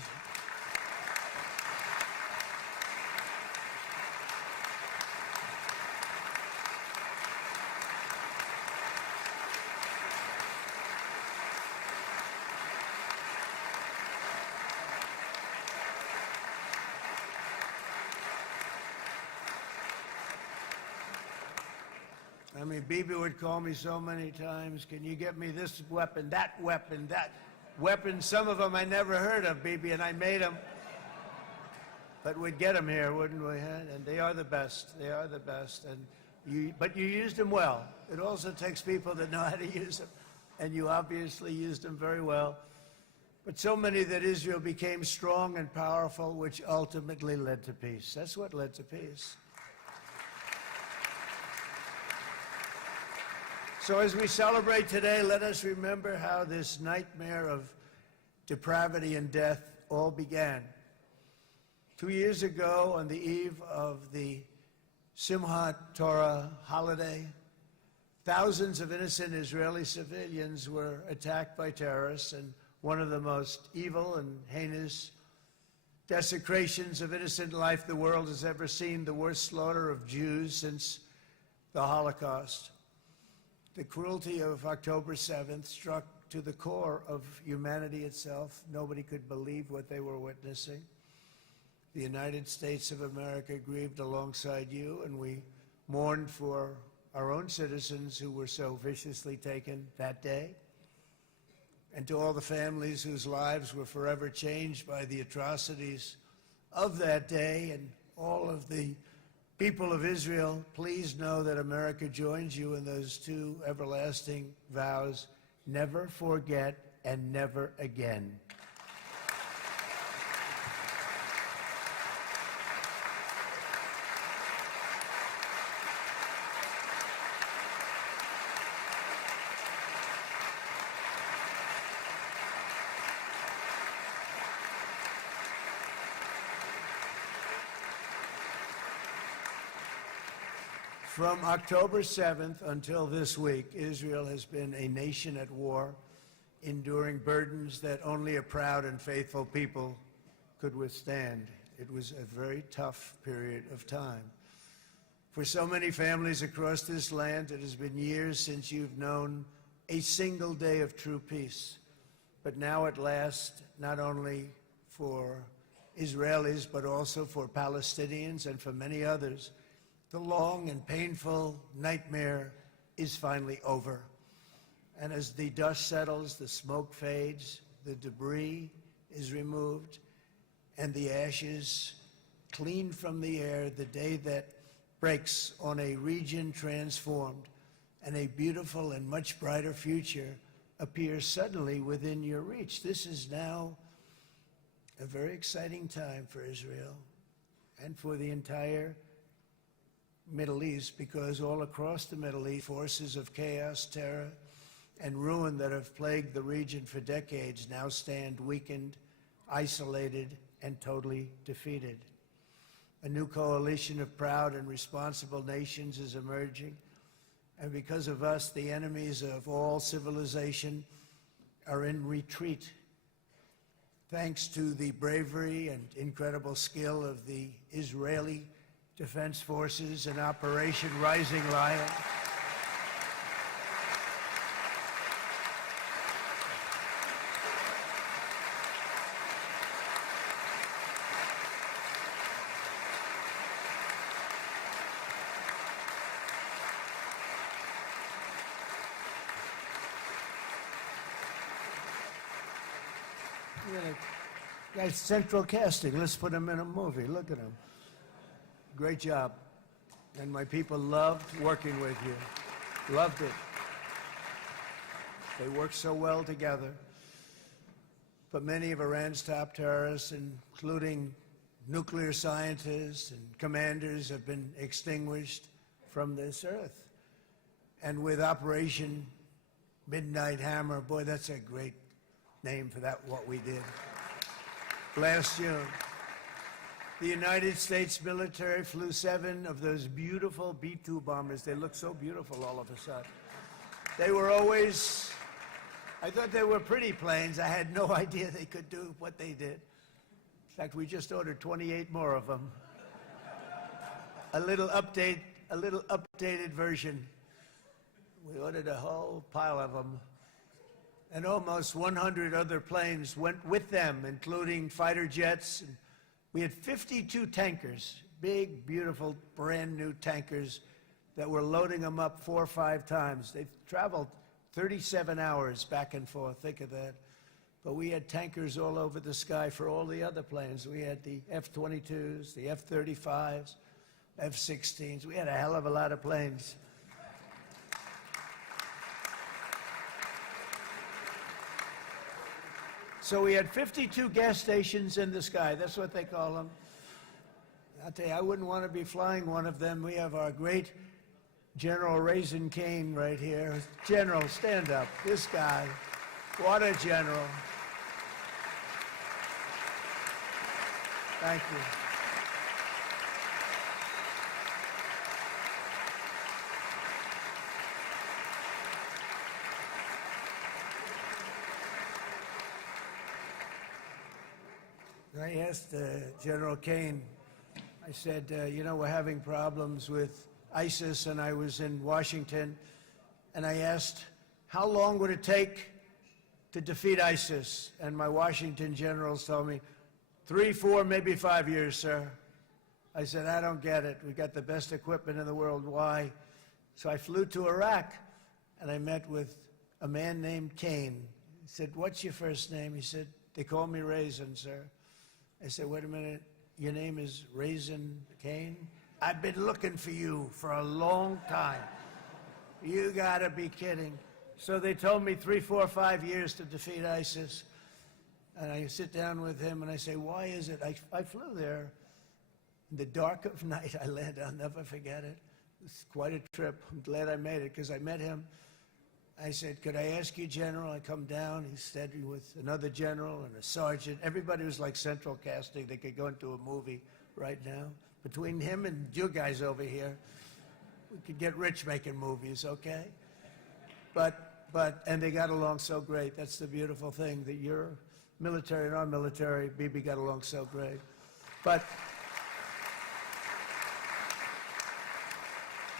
I mean, Bibi would call me so many times, can you get me this weapon, that weapon, that weapon? Some of them I never heard of, Bibi, and I made them. But we'd get them here, wouldn't we? And they are the best. They are the best. But you used them well. It also takes people that know how to use them. And you obviously used them very well. But so many that Israel became strong and powerful, which ultimately led to peace. That's what led to peace. So as we celebrate today, let us remember how this nightmare of depravity and death all began. 2 years ago, on the eve of the Simchat Torah holiday, thousands of innocent Israeli civilians were attacked by terrorists, and one of the most evil and heinous desecrations of innocent life the world has ever seen, the worst slaughter of Jews since the Holocaust. The cruelty of October 7th struck to the core of humanity itself. Nobody could believe what they were witnessing. The United States of America grieved alongside you, and we mourned for our own citizens who were so viciously taken that day. And to all the families whose lives were forever changed by the atrocities of that day, and all of the People of Israel, please know that America joins you in those two everlasting vows: never forget and never again. From October 7th until this week, Israel has been a nation at war, enduring burdens that only a proud and faithful people could withstand. It was a very tough period of time. For so many families across this land, it has been years since you've known a single day of true peace. But now at last, not only for Israelis, but also for Palestinians and for many others, the long and painful nightmare is finally over. And as the dust settles, the smoke fades, the debris is removed, and the ashes cleaned from the air, the day that breaks on a region transformed, and a beautiful and much brighter future appears suddenly within your reach. This is now a very exciting time for Israel and for the entire Middle East, because all across the Middle East, forces of chaos, terror, and ruin that have plagued the region for decades now stand weakened, isolated, and totally defeated. A new coalition of proud and responsible nations is emerging, and because of us, the enemies of all civilization are in retreat. Thanks to the bravery and incredible skill of the Israeli Defense Forces and Operation Rising Lion, Guys, central casting. Let's put him in a movie. Look at him. Great job. And my people loved working with you. Loved it. They worked so well together. But many of Iran's top terrorists, including nuclear scientists and commanders, have been extinguished from this earth. And with Operation Midnight Hammer, boy, that's a great name for that, what we did. Last June, the United States military flew 7 of those beautiful B-2 bombers. They look so beautiful all of a sudden. They were always, I thought they were pretty planes. I had no idea they could do what they did. In fact, we just ordered 28 more of them. A little updated version. We ordered a whole pile of them. And almost 100 other planes went with them, including fighter jets. We had 52 tankers, big, beautiful, brand new tankers that were loading them up 4 or 5 times. They've traveled 37 hours back and forth, think of that. But we had tankers all over the sky for all the other planes. We had the F-22s, the F-35s, F-16s. We had a hell of a lot of planes. So we had 52 gas stations in the sky. That's what they call them. I'll tell you, I wouldn't want to be flying one of them. We have our great General Raisin Cain right here. General, stand up. This guy. What a general. Thank you. I asked General Cain, I said, you know, we're having problems with ISIS, and I was in Washington, and I asked, how long would it take to defeat ISIS? And my Washington generals told me, 3, 4, maybe 5 years, sir. I said, I don't get it. We got the best equipment in the world. Why? So I flew to Iraq, and I met with a man named Cain. He said, what's your first name? He said, they call me Raisin, sir. I said, wait a minute, your name is Raisin Cain? I've been looking for you for a long time. You gotta be kidding. So they told me 3, 4, 5 years to defeat ISIS. And I sit down with him and I say, why is it? I flew there in the dark of night. I landed, I'll never forget it. It's quite a trip. I'm glad I made it because I met him. I said, could I ask you, General? I come down. He's standing with another general and a sergeant. Everybody was like central casting. They could go into a movie right now. Between him and you guys over here, we could get rich making movies, okay? And they got along so great. That's the beautiful thing, that your military and our military, Bibi, got along so great. But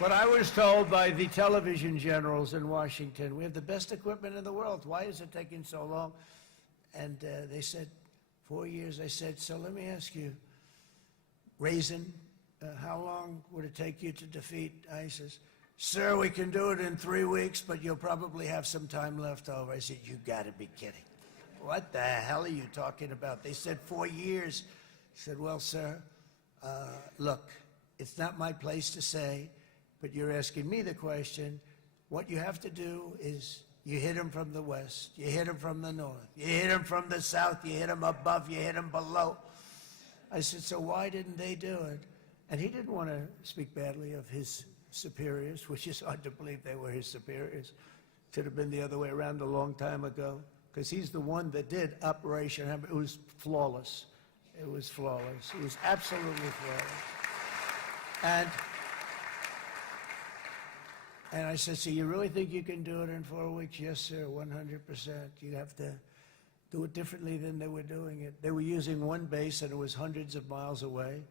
I was told by the television generals in Washington, we have the best equipment in the world. Why is it taking so long? And they said, 4 years. I said, so let me ask you, Raisin, how long would it take you to defeat ISIS? Sir, we can do it in 3 weeks, but you'll probably have some time left over. I said, you gotta be kidding. What the hell are you talking about? They said 4 years. I said, well, sir, look, it's not my place to say, but you're asking me the question. What you have to do is you hit him from the west, you hit him from the north, you hit him from the south, you hit him above, you hit him below. I said, so why didn't they do it? And he didn't want to speak badly of his superiors, which is hard to believe they were his superiors. Should have been the other way around a long time ago, because he's the one that did Operation Hammer. It was flawless. It was flawless. It was absolutely flawless. And I said, so you really think you can do it in 4 weeks? Yes, sir, 100%. You have to do it differently than they were doing it. They were using one base, and it was hundreds of miles away.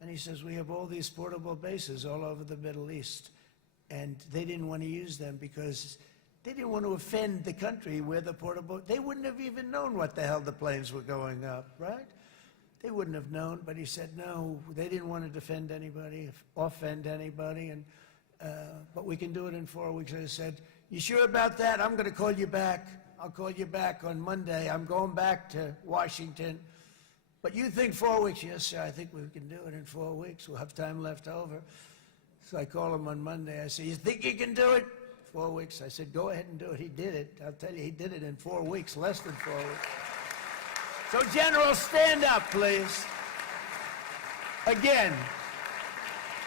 And he says, we have all these portable bases all over the Middle East. And they didn't want to use them because they didn't want to offend the country where the portable, they wouldn't have even known what the hell the planes were going up, right? They wouldn't have known, but he said, no, they didn't want to defend anybody, offend anybody, but we can do it in 4 weeks. I said, you sure about that? I'm going to call you back. I'll call you back on Monday. I'm going back to Washington. But you think 4 weeks? Yes, sir, I think we can do it in 4 weeks. We'll have time left over. So I call him on Monday. I say, you think you can do it? 4 weeks. I said, go ahead and do it. He did it. I'll tell you, he did it in 4 weeks, less than 4 weeks. So, General, stand up, please. Again,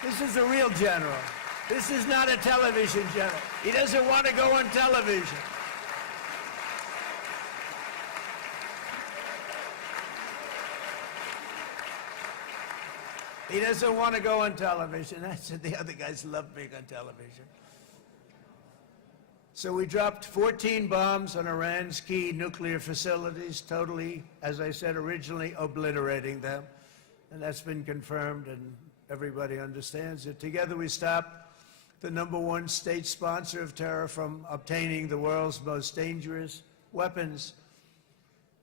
this is a real general. This is not a television general. He doesn't want to go on television. He doesn't want to go on television. I said the other guys love being on television. So we dropped 14 bombs on Iran's key nuclear facilities, totally, as I said originally, obliterating them. And that's been confirmed, and everybody understands it. Together we stopped the #1 state sponsor of terror from obtaining the world's most dangerous weapons.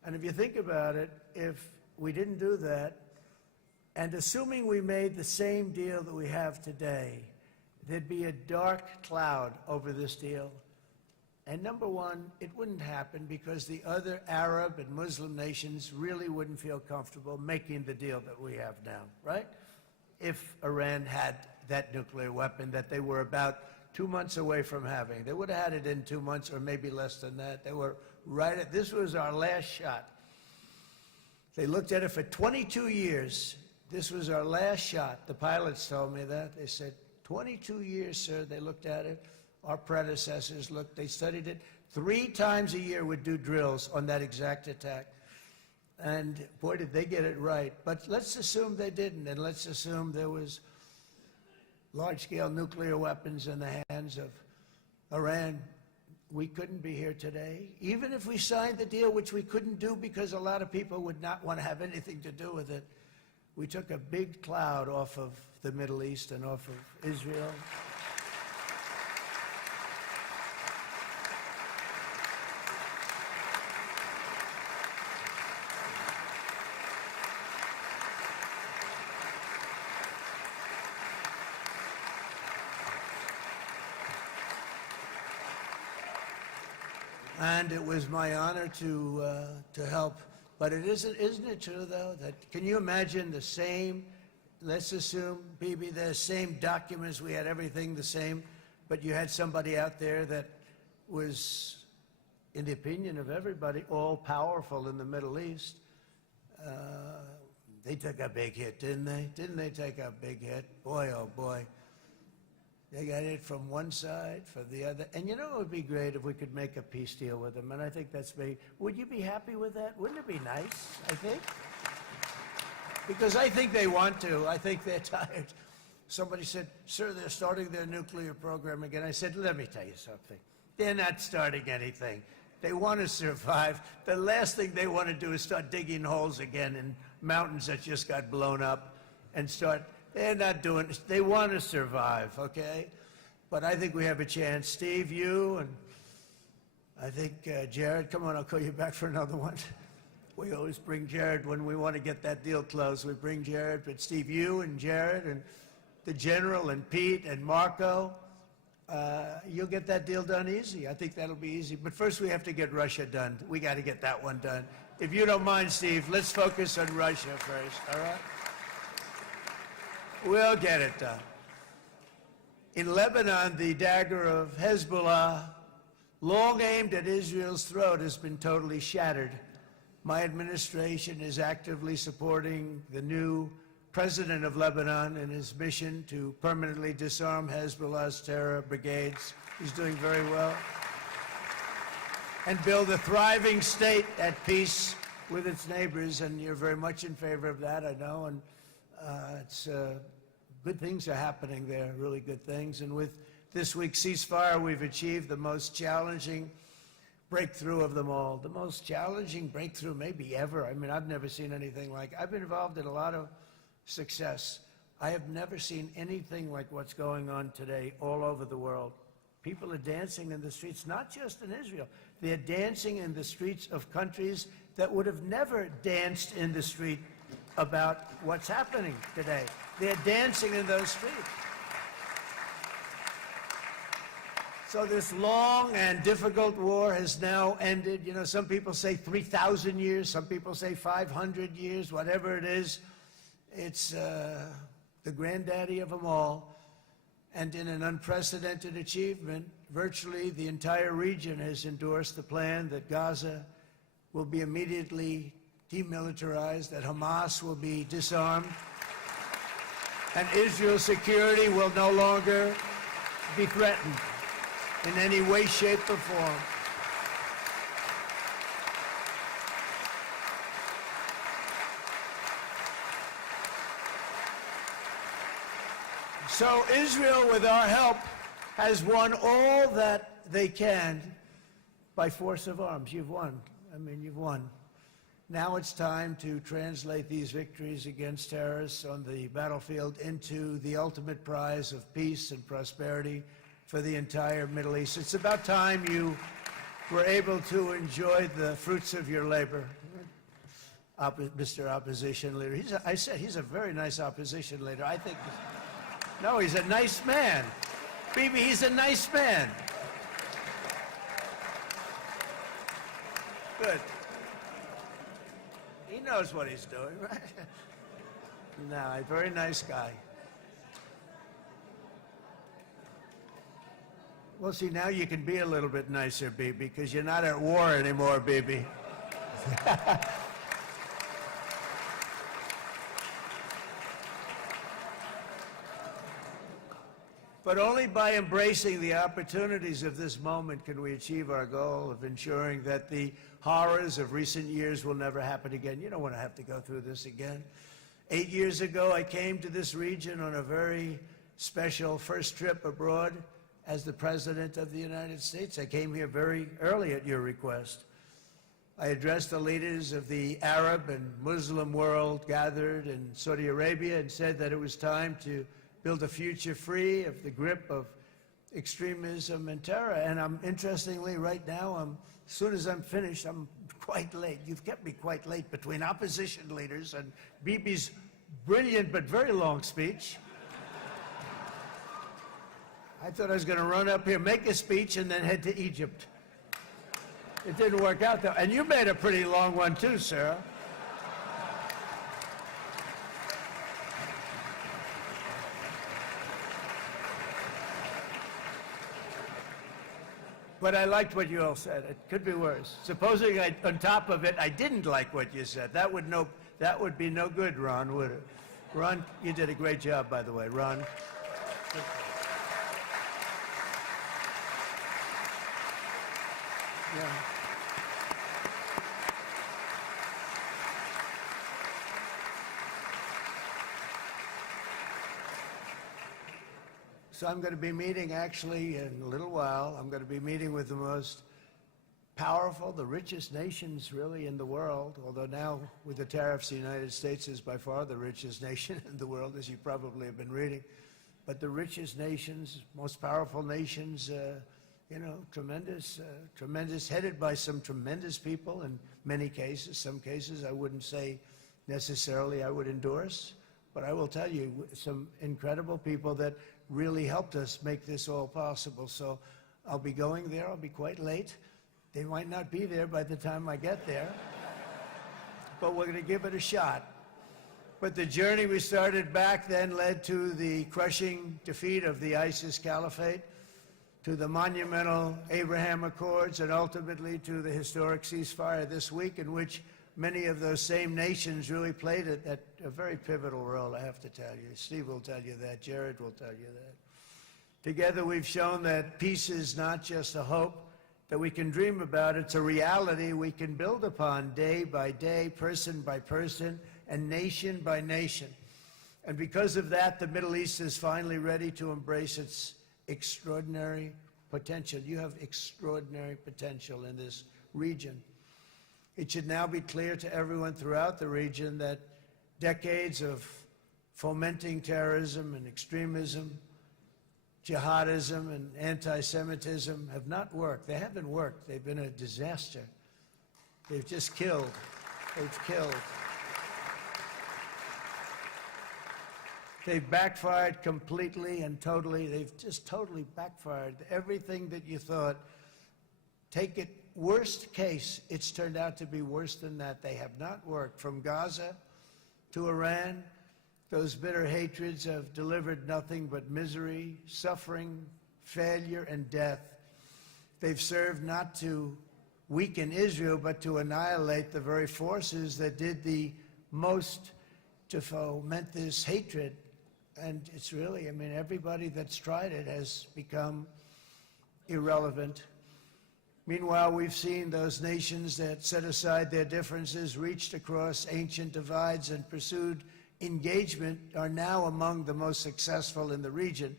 And if you think about it, if we didn't do that, and assuming we made the same deal that we have today, there'd be a dark cloud over this deal. And #1, it wouldn't happen because the other Arab and Muslim nations really wouldn't feel comfortable making the deal that we have now, right? If Iran had that nuclear weapon that they were about 2 months away from having. They would have had it in 2 months or maybe less than that. They were right at, this was our last shot. They looked at it for 22 years. This was our last shot. The pilots told me that. They said, 22 years, sir, they looked at it. Our predecessors looked, they studied it. 3 times a year would do drills on that exact attack. And boy, did they get it right. But let's assume they didn't, and let's assume there was large-scale nuclear weapons in the hands of Iran. We couldn't be here today. Even if we signed the deal, which we couldn't do because a lot of people would not want to have anything to do with it, we took a big cloud off of the Middle East and off of Israel. And it was my honor to help. But it isn't it true, though, that can you imagine the same let's assume, Bibi, the same documents, we had everything the same, but you had somebody out there that was, in the opinion of everybody, all-powerful in the Middle East. They took a big hit, didn't they? Didn't they take a big hit? Boy, oh boy. They got hit from one side, from the other. And you know, it would be great if we could make a peace deal with them. And I think that's me. Would you be happy with that? Wouldn't it be nice, I think? Because I think they want to. I think they're tired. Somebody said, sir, they're starting their nuclear program again. I said, let me tell you something. They're not starting anything. They want to survive. The last thing they want to do is start digging holes again in mountains that just got blown up and start. They're not doing it. They want to survive, okay? But I think we have a chance. Steve, you, and I think Jared, come on, I'll call you back for another one. We always bring Jared when we want to get that deal closed. We bring Jared, but Steve, you and Jared and the General and Pete and Marco, you'll get that deal done easy. I think that'll be easy. But first we have to get Russia done. We got to get that one done. If you don't mind, Steve, let's focus on Russia first, all right? We'll get it done. In Lebanon, the dagger of Hezbollah, long aimed at Israel's throat, has been totally shattered. My administration is actively supporting the new president of Lebanon in his mission to permanently disarm Hezbollah's terror brigades. He's doing very well. And build a thriving state at peace with its neighbors. And you're very much in favor of that, I know. And good things are happening there, really good things. And with this week's ceasefire, we've achieved the most challenging breakthrough of them all. The most challenging breakthrough maybe ever. I mean, I've never seen anything like. I've been involved in a lot of success. I have never seen anything like what's going on today all over the world. People are dancing in the streets, not just in Israel. They're dancing in the streets of countries that would have never danced in the street about what's happening today. They're dancing in those streets. So this long and difficult war has now ended. You know, some people say 3,000 years, some people say 500 years, whatever it is. It's the granddaddy of them all. And in an unprecedented achievement, virtually the entire region has endorsed the plan that Gaza will be immediately demilitarized, that Hamas will be disarmed, and Israel's security will no longer be threatened in any way, shape, or form. So Israel, with our help, has won all that they can by force of arms. You've won. I mean, you've won. Now it's time to translate these victories against terrorists on the battlefield into the ultimate prize of peace and prosperity for the entire Middle East. It's about time you were able to enjoy the fruits of your labor. Mr. Opposition Leader. I said he's a very nice opposition leader. I think, no, he's a nice man. Bibi, he's a nice man. Good. He knows what he's doing, right? No, a very nice guy. Well, see, now you can be a little bit nicer, Bibi, because you're not at war anymore, Bibi. But only by embracing the opportunities of this moment can we achieve our goal of ensuring that the horrors of recent years will never happen again. You don't want to have to go through this again. 8 years ago, I came to this region on a very special first trip abroad as the President of the United States. I came here very early at your request. I addressed the leaders of the Arab and Muslim world gathered in Saudi Arabia and said that it was time to build a future free of the grip of extremism and terror. And interestingly, right now, as soon as I'm finished, I'm quite late. You've kept me quite late between opposition leaders and Bibi's brilliant but very long speech. I thought I was going to run up here, make a speech, and then head to Egypt. It didn't work out, though. And you made a pretty long one, too, Sarah. But I liked what you all said. It could be worse. Supposing on top of it, I didn't like what you said. That would be no good, Ron, would it? Ron, you did a great job, by the way, Ron. Yeah. So I'm going to be meeting, actually, in a little while, I'm going to be meeting with the most powerful, the richest nations, really, in the world, although now, with the tariffs, the United States is by far the richest nation in the world, as you probably have been reading. But the richest nations, most powerful nations, you know, tremendous, headed by some tremendous people in many cases. Some cases I wouldn't say necessarily I would endorse, but I will tell you, some incredible people that really helped us make this all possible. So I'll be going there. I'll be quite late. They might not be there by the time I get there, but we're going to give it a shot. But the journey we started back then led to the crushing defeat of the ISIS caliphate, to the monumental Abraham Accords, and ultimately to the historic ceasefire this week, in which many of those same nations really played a very pivotal role, I have to tell you. Steve will tell you that. Jared will tell you that. Together, we've shown that peace is not just a hope that we can dream about. It's a reality we can build upon day by day, person by person, and nation by nation. And because of that, the Middle East is finally ready to embrace its extraordinary potential. You have extraordinary potential in this region. It should now be clear to everyone throughout the region that decades of fomenting terrorism and extremism, jihadism and anti-Semitism have not worked. They haven't worked. They've been a disaster. They've just killed. They've killed. They've backfired completely and totally. They've just totally backfired. Everything that you thought, take it worst case, it's turned out to be worse than that. They have not worked. From Gaza to Iran, those bitter hatreds have delivered nothing but misery, suffering, failure, and death. They've served not to weaken Israel, but to annihilate the very forces that did the most to foment this hatred. And it's really, I mean, everybody that's tried it has become irrelevant. Meanwhile, we've seen those nations that set aside their differences, reached across ancient divides, and pursued engagement are now among the most successful in the region.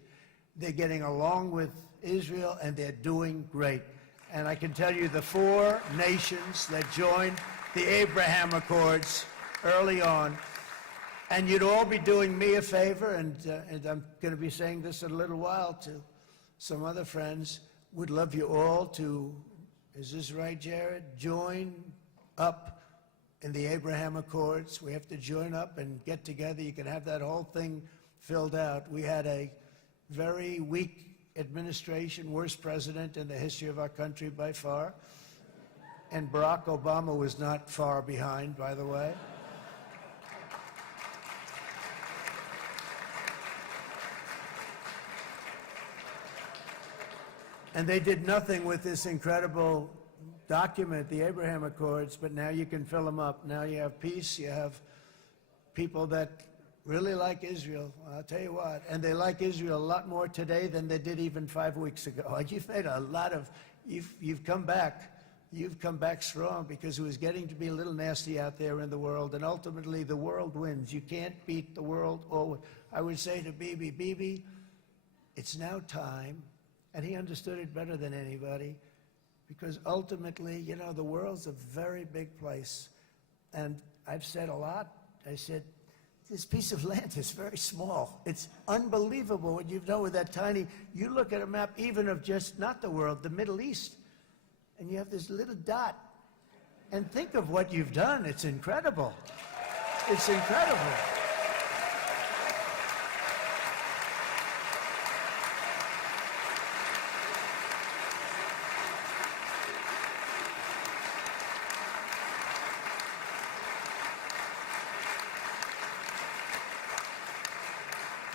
They're getting along with Israel, and they're doing great. And I can tell you the 4 nations that joined the Abraham Accords early on, and you'd all be doing me a favor, and I'm going to be saying this in a little while to some other friends, would love you all to, is this right, Jared? Join up in the Abraham Accords. We have to join up and get together. You can have that whole thing filled out. We had a very weak administration, worst president in the history of our country by far. And Barack Obama was not far behind, by the way. And they did nothing with this incredible document, the Abraham Accords, but now you can fill them up. Now you have peace, you have people that really like Israel, I'll tell you what, and they like Israel a lot more today than they did even 5 weeks ago. You've made a lot of, you've come back strong, because it was getting to be a little nasty out there in the world, and ultimately the world wins. You can't beat the world. I would say to Bibi, it's now time, and he understood it better than anybody, because ultimately, you know, the world's a very big place. And I've said a lot. I said, this piece of land is very small. It's unbelievable what you've done with that tiny, you look at a map even of just, not the world, the Middle East, and you have this little dot. And think of what you've done. It's incredible. It's incredible.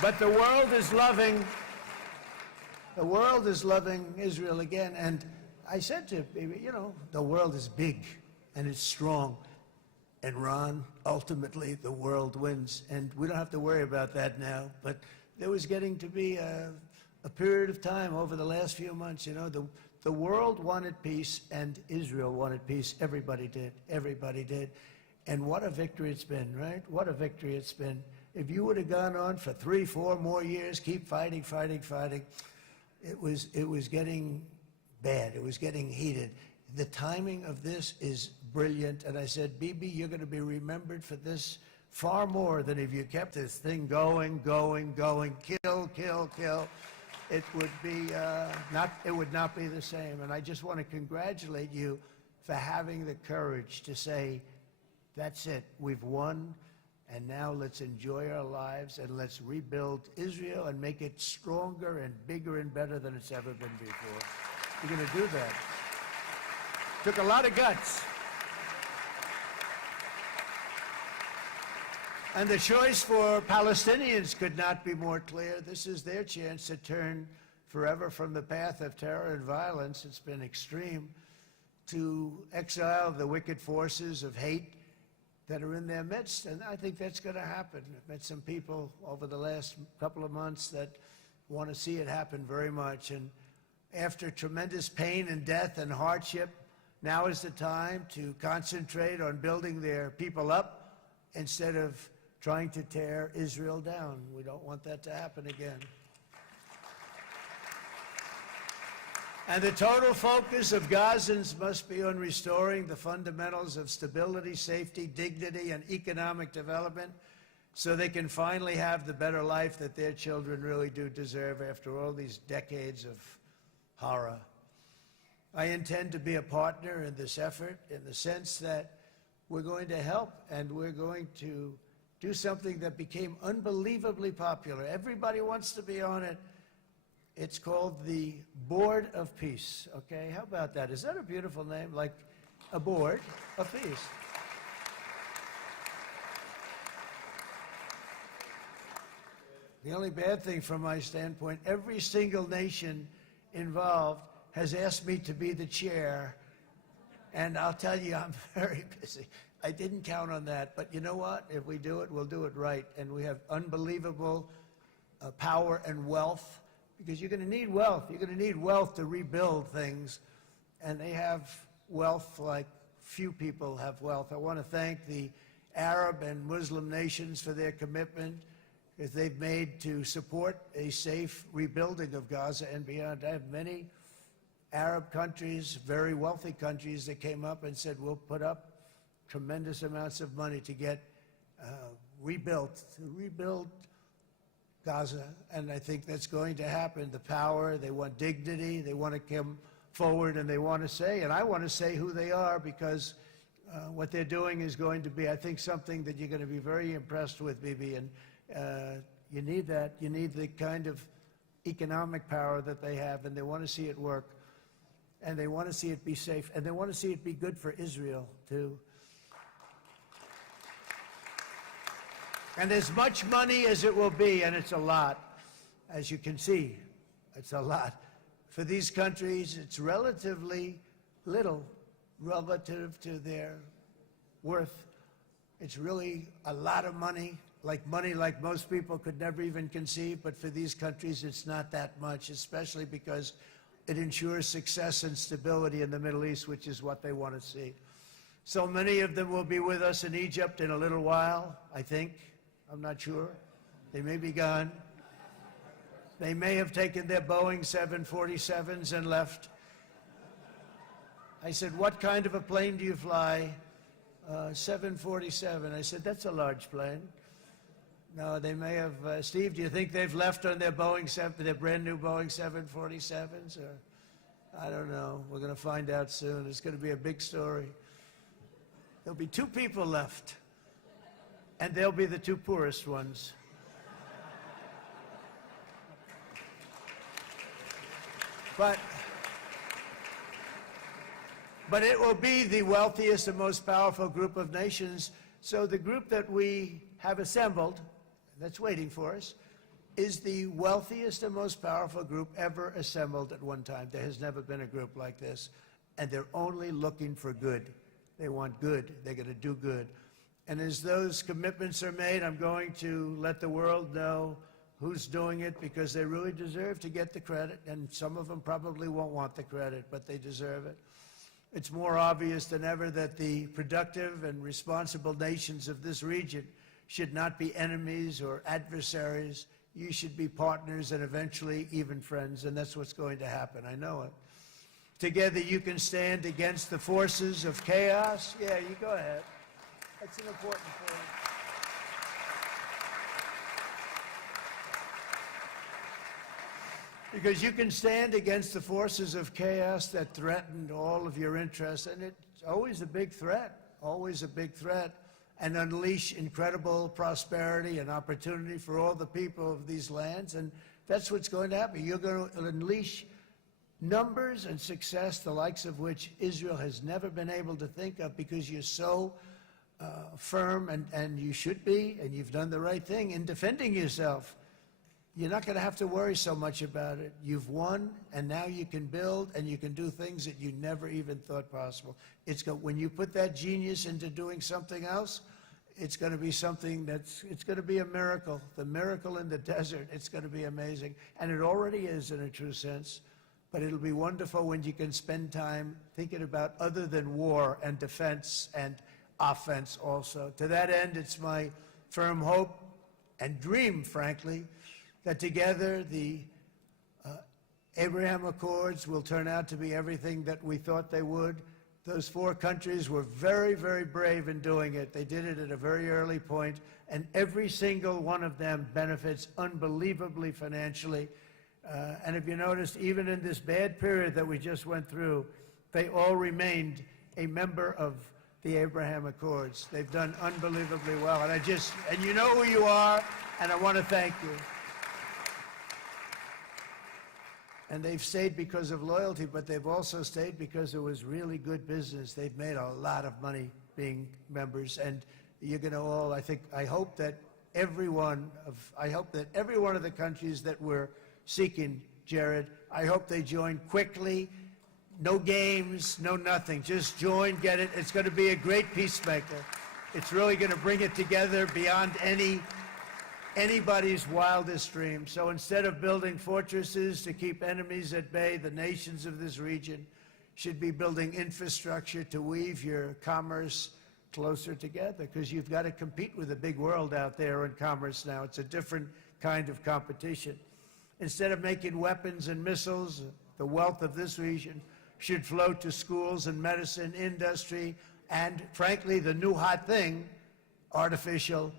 But the world is loving Israel again, and I said to Bibi, you know, the world is big and it's strong. And Ron, ultimately, the world wins. And we don't have to worry about that now. But there was getting to be a period of time over the last few months, you know, the world wanted peace and Israel wanted peace. Everybody did. Everybody did. And what a victory it's been, right? What a victory it's been. If you would have gone on for 3, 4 more years, keep fighting, fighting, fighting, it was getting bad. It was getting heated. The timing of this is brilliant. And I said, Bibi, you're going to be remembered for this far more than if you kept this thing going, going, going, kill, kill, kill. It would be it would not be the same. And I just want to congratulate you for having the courage to say, that's it, we've won, and now let's enjoy our lives and let's rebuild Israel and make it stronger and bigger and better than it's ever been before. You're going to do that. Took a lot of guts. And the choice for Palestinians could not be more clear. This is their chance to turn forever from the path of terror and violence. It's been extreme, to exile the wicked forces of hate that are in their midst. And I think that's going to happen. I've met some people over the last couple of months that want to see it happen very much. And after tremendous pain and death and hardship, now is the time to concentrate on building their people up instead of trying to tear Israel down. We don't want that to happen again. And the total focus of Gazans must be on restoring the fundamentals of stability, safety, dignity, and economic development so they can finally have the better life that their children really do deserve after all these decades of horror. I intend to be a partner in this effort in the sense that we're going to help and we're going to do something that became unbelievably popular. Everybody wants to be on it. It's called the Board of Peace, okay? How about that? Is that a beautiful name? Like a board of peace. The only bad thing from my standpoint, every single nation involved has asked me to be the chair, and I'll tell you, I'm very busy. I didn't count on that, but you know what? If we do it, we'll do it right. And we have unbelievable power and wealth, because you're going to need wealth. You're going to need wealth to rebuild things, and they have wealth like few people have wealth. I want to thank the Arab and Muslim nations for their commitment that they've made to support a safe rebuilding of Gaza and beyond. I have many Arab countries, very wealthy countries, that came up and said, we'll put up tremendous amounts of money to get rebuild Gaza, and I think that's going to happen. The power, they want dignity, they want to come forward, and they want to say, and I want to say who they are, because what they're doing is going to be, I think, something that you're going to be very impressed with, Bibi, and you need that. You need the kind of economic power that they have, and they want to see it work, and they want to see it be safe, and they want to see it be good for Israel, too. And as much money as it will be, and it's a lot, as you can see, it's a lot. For these countries, it's relatively little relative to their worth. It's really a lot of money like most people could never even conceive, but for these countries, it's not that much, especially because it ensures success and stability in the Middle East, which is what they want to see. So many of them will be with us in Egypt in a little while, I think. I'm not sure. They may be gone. They may have taken their Boeing 747s and left. I said, what kind of a plane do you fly? 747. I said, that's a large plane. No, they may have. Steve, do you think they've left on their their brand new Boeing 747s? Or I don't know. We're going to find out soon. It's going to be a big story. There'll be 2 people left. And they'll be the 2 poorest ones. But it will be the wealthiest and most powerful group of nations. So the group that we have assembled, that's waiting for us, is the wealthiest and most powerful group ever assembled at one time. There has never been a group like this, and they're only looking for good. They want good. They're going to do good. And as those commitments are made, I'm going to let the world know who's doing it, because they really deserve to get the credit, and some of them probably won't want the credit, but they deserve it. It's more obvious than ever that the productive and responsible nations of this region should not be enemies or adversaries. You should be partners and eventually even friends, and that's what's going to happen. I know it. Together you can stand against the forces of chaos. Yeah, you go ahead. That's an important point. Because you can stand against the forces of chaos that threaten all of your interests, and it's always a big threat, and unleash incredible prosperity and opportunity for all the people of these lands, and that's what's going to happen. You're going to unleash numbers and success, the likes of which Israel has never been able to think of, because you're so firm, and you should be, and you've done the right thing in defending yourself. You're not going to have to worry so much about it. You've won, and now you can build, and you can do things that you never even thought possible. When you put that genius into doing something else, it's going to be something it's going to be a miracle. The miracle in the desert, it's going to be amazing. And it already is in a true sense. But it'll be wonderful when you can spend time thinking about other than war and defense and offense also. To that end, it's my firm hope and dream, frankly, that together the Abraham Accords will turn out to be everything that we thought they would. Those 4 countries were very, very brave in doing it. They did it at a very early point, and every single one of them benefits unbelievably financially. And if you noticed, even in this bad period that we just went through, they all remained a member of the Abraham Accords. They've done unbelievably well. And you know who you are, and I want to thank you. And they've stayed because of loyalty, but they've also stayed because it was really good business. They've made a lot of money being members, and you're going to all, I hope that every one of the countries that we're seeking, Jared, I hope they join quickly. No games, no nothing. Just join, get it. It's going to be a great peacemaker. It's really going to bring it together beyond anybody's wildest dream. So instead of building fortresses to keep enemies at bay, the nations of this region should be building infrastructure to weave your commerce closer together, because you've got to compete with the big world out there in commerce now. It's a different kind of competition. Instead of making weapons and missiles, the wealth of this region should flow to schools and medicine, industry, and frankly, the new hot thing, artificial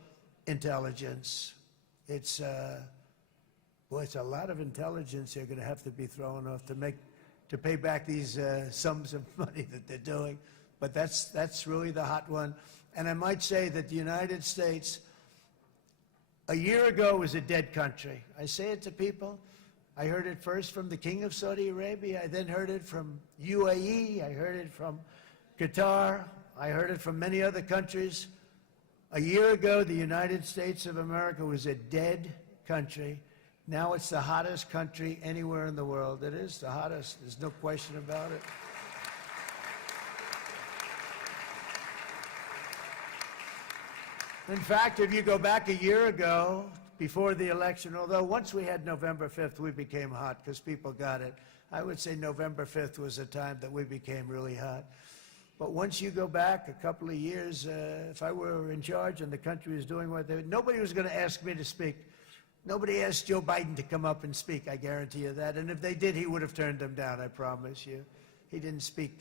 intelligence. It's a lot of intelligence they're going to have to be thrown off to pay back these sums of money that they're doing. But that's really the hot one. And I might say that the United States, a year ago, was a dead country. I say it to people. I heard it first from the King of Saudi Arabia. I then heard it from UAE. I heard it from Qatar. I heard it from many other countries. A year ago, the United States of America was a dead country. Now it's the hottest country anywhere in the world. It is the hottest. There's no question about it. In fact, if you go back a year ago, before the election, although once we had November 5th, we became hot because people got it. I would say November 5th was a time that we became really hot. But once you go back a couple of years, if I were in charge and the country was doing what they were, nobody was going to ask me to speak. Nobody asked Joe Biden to come up and speak, I guarantee you that. And if they did, he would have turned them down, I promise you. He didn't speak.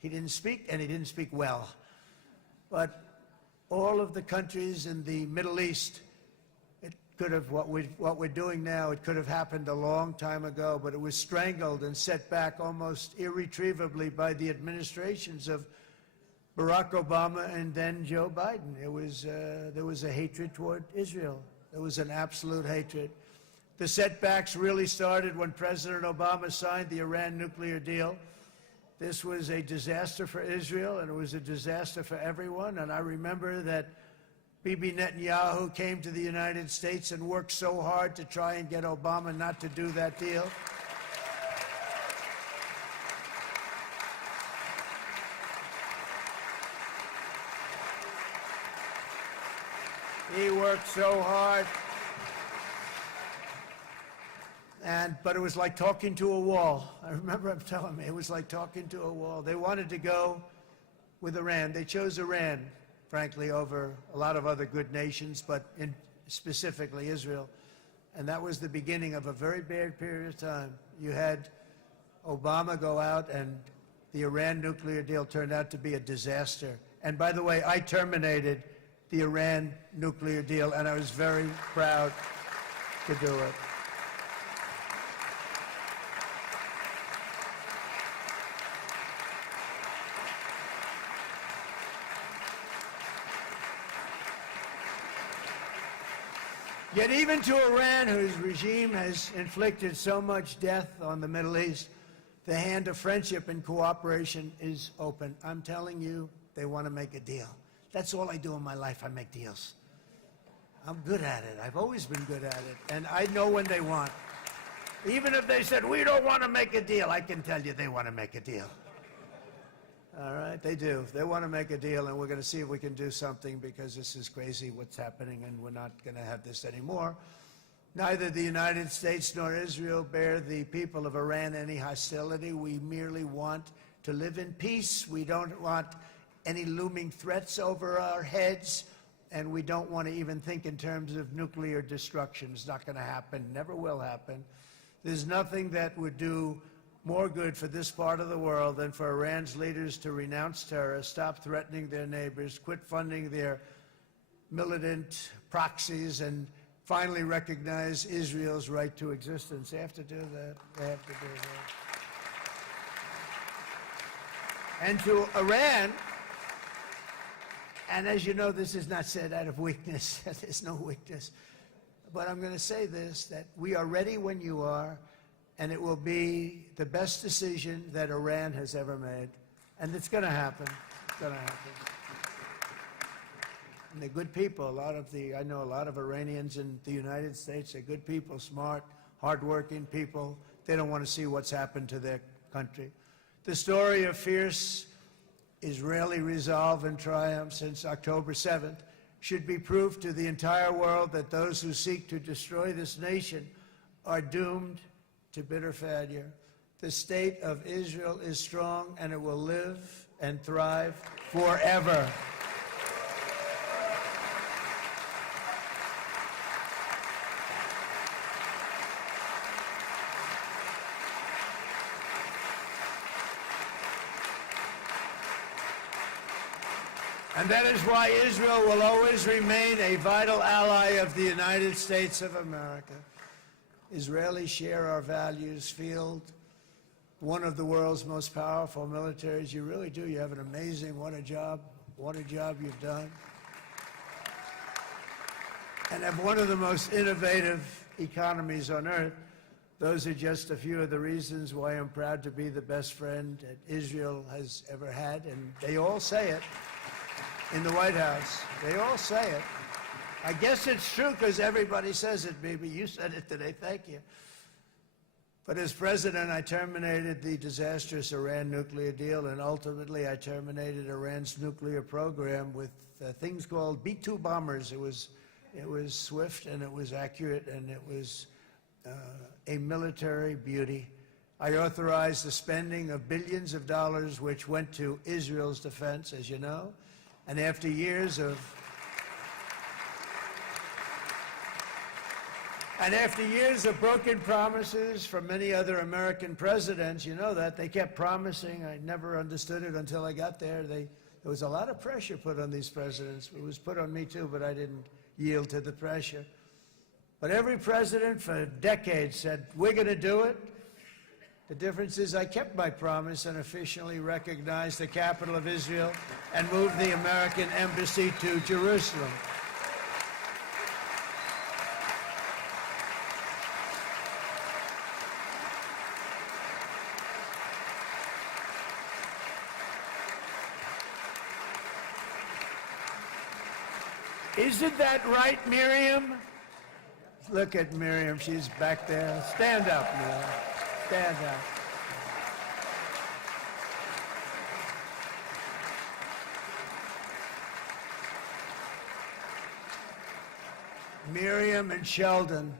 He didn't speak, and he didn't speak well. But all of the countries in the Middle East, it could have, what we're doing now, it could have happened a long time ago, but it was strangled and set back almost irretrievably by the administrations of Barack Obama and then Joe Biden. There was a hatred toward Israel. There was an absolute hatred. The setbacks really started when President Obama signed the Iran nuclear deal. This was a disaster for Israel, and it was a disaster for everyone. And I remember that Bibi Netanyahu came to the United States and worked so hard to try and get Obama not to do that deal. He worked so hard. But it was like talking to a wall. I remember him telling me it was like talking to a wall. They wanted to go with Iran. They chose Iran, frankly, over a lot of other good nations, but specifically Israel. And that was the beginning of a very bad period of time. You had Obama go out, and the Iran nuclear deal turned out to be a disaster. And by the way, I terminated the Iran nuclear deal, and I was very proud to do it. Yet even to Iran, whose regime has inflicted so much death on the Middle East, the hand of friendship and cooperation is open. I'm telling you, they want to make a deal. That's all I do in my life. I make deals. I'm good at it. I've always been good at it. And I know when they want. Even if they said, we don't want to make a deal, I can tell you they want to make a deal. All right, they do. They want to make a deal, and we're going to see if we can do something, because this is crazy what's happening, and we're not going to have this anymore. Neither the United States nor Israel bear the people of Iran any hostility. We merely want to live in peace. We don't want any looming threats over our heads, and we don't want to even think in terms of nuclear destruction. It's not going to happen, never will happen. There's nothing that would do more good for this part of the world than for Iran's leaders to renounce terror, stop threatening their neighbors, quit funding their militant proxies, and finally recognize Israel's right to existence. They have to do that. They have to do that. And to Iran, and as you know, this is not said out of weakness. There's no weakness. But I'm going to say this, that we are ready when you are, and it will be the best decision that Iran has ever made. And it's going to happen. It's going to happen. And they're good people. I know a lot of Iranians in the United States. They're good people, smart, hardworking people. They don't want to see what's happened to their country. The story of fierce Israeli resolve and triumph since October 7th should be proof to the entire world that those who seek to destroy this nation are doomed to bitter failure. The state of Israel is strong, and it will live and thrive forever. And that is why Israel will always remain a vital ally of the United States of America. Israelis share our values, field one of the world's most powerful militaries. You really do. You have an amazing, what a job you've done. And have one of the most innovative economies on earth. Those are just a few of the reasons why I'm proud to be the best friend that Israel has ever had. And they all say it in the White House. They all say it. I guess it's true because everybody says it, baby. You said it today. Thank you. But as president, I terminated the disastrous Iran nuclear deal, and ultimately I terminated Iran's nuclear program with things called B-2 bombers. It was swift, and it was accurate, and it was a military beauty. I authorized the spending of billions of dollars, which went to Israel's defense, as you know. And after years of broken promises from many other American presidents, you know that, they kept promising. I never understood it until I got there. There was a lot of pressure put on these presidents. It was put on me too, but I didn't yield to the pressure. But every president for decades said, we're going to do it. The difference is I kept my promise and officially recognized the capital of Israel and moved the American embassy to Jerusalem. Isn't that right, Miriam? Look at Miriam. She's back there. Stand up, Miriam. Stand up. Miriam and Sheldon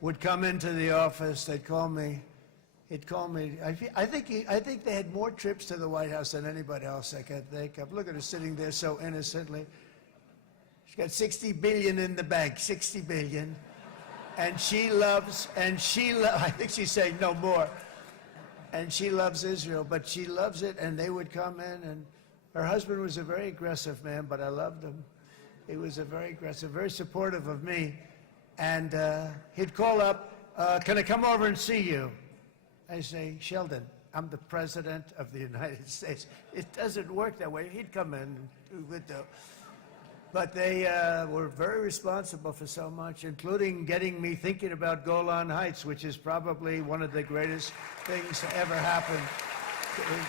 would come into the office. They'd call me. He'd call me. I think they had more trips to the White House than anybody else I could think of. Look at her sitting there so innocently. She's got 60 billion in the bank, 60 billion. And I think she's saying no more. And she loves Israel, but she loves it, and they would come in, and her husband was a very aggressive man, but I loved him. He was a very aggressive, very supportive of me. And he'd call up, can I come over and see you? I say, Sheldon, I'm the President of the United States. It doesn't work that way. He'd come in and do good though. But they were very responsible for so much, including getting me thinking about Golan Heights, which is probably one of the greatest things to ever happen to Israel.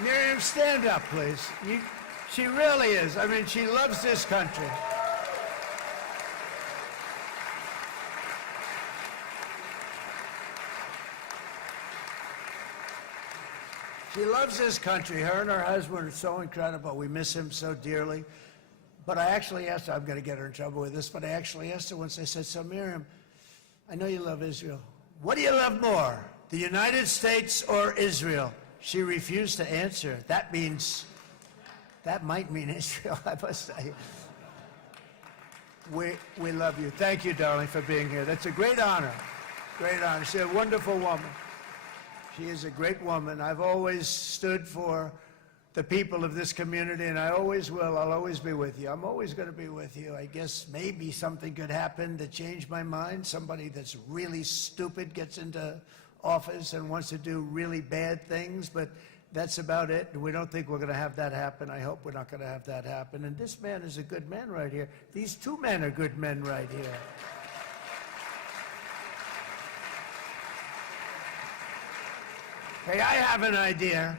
Miriam, stand up, please. She really is. I mean, she loves this country. She loves this country. Her and her husband are so incredible. We miss him so dearly. But I actually asked her, I'm going to get her in trouble with this, but I actually asked her once, I said, so Miriam, I know you love Israel. What do you love more, the United States or Israel? She refused to answer. That might mean Israel, I must say. We love you. Thank you, darling, for being here. That's a great honor. Great honor. She's a wonderful woman. She is a great woman. I've always stood for the people of this community, and I always will. I'll always be with you. I'm always going to be with you. I guess maybe something could happen to change my mind. Somebody that's really stupid gets into office and wants to do really bad things, but that's about it. We don't think we're going to have that happen. I hope we're not going to have that happen. And this man is a good man right here. These two men are good men right here. Hey, I have an idea.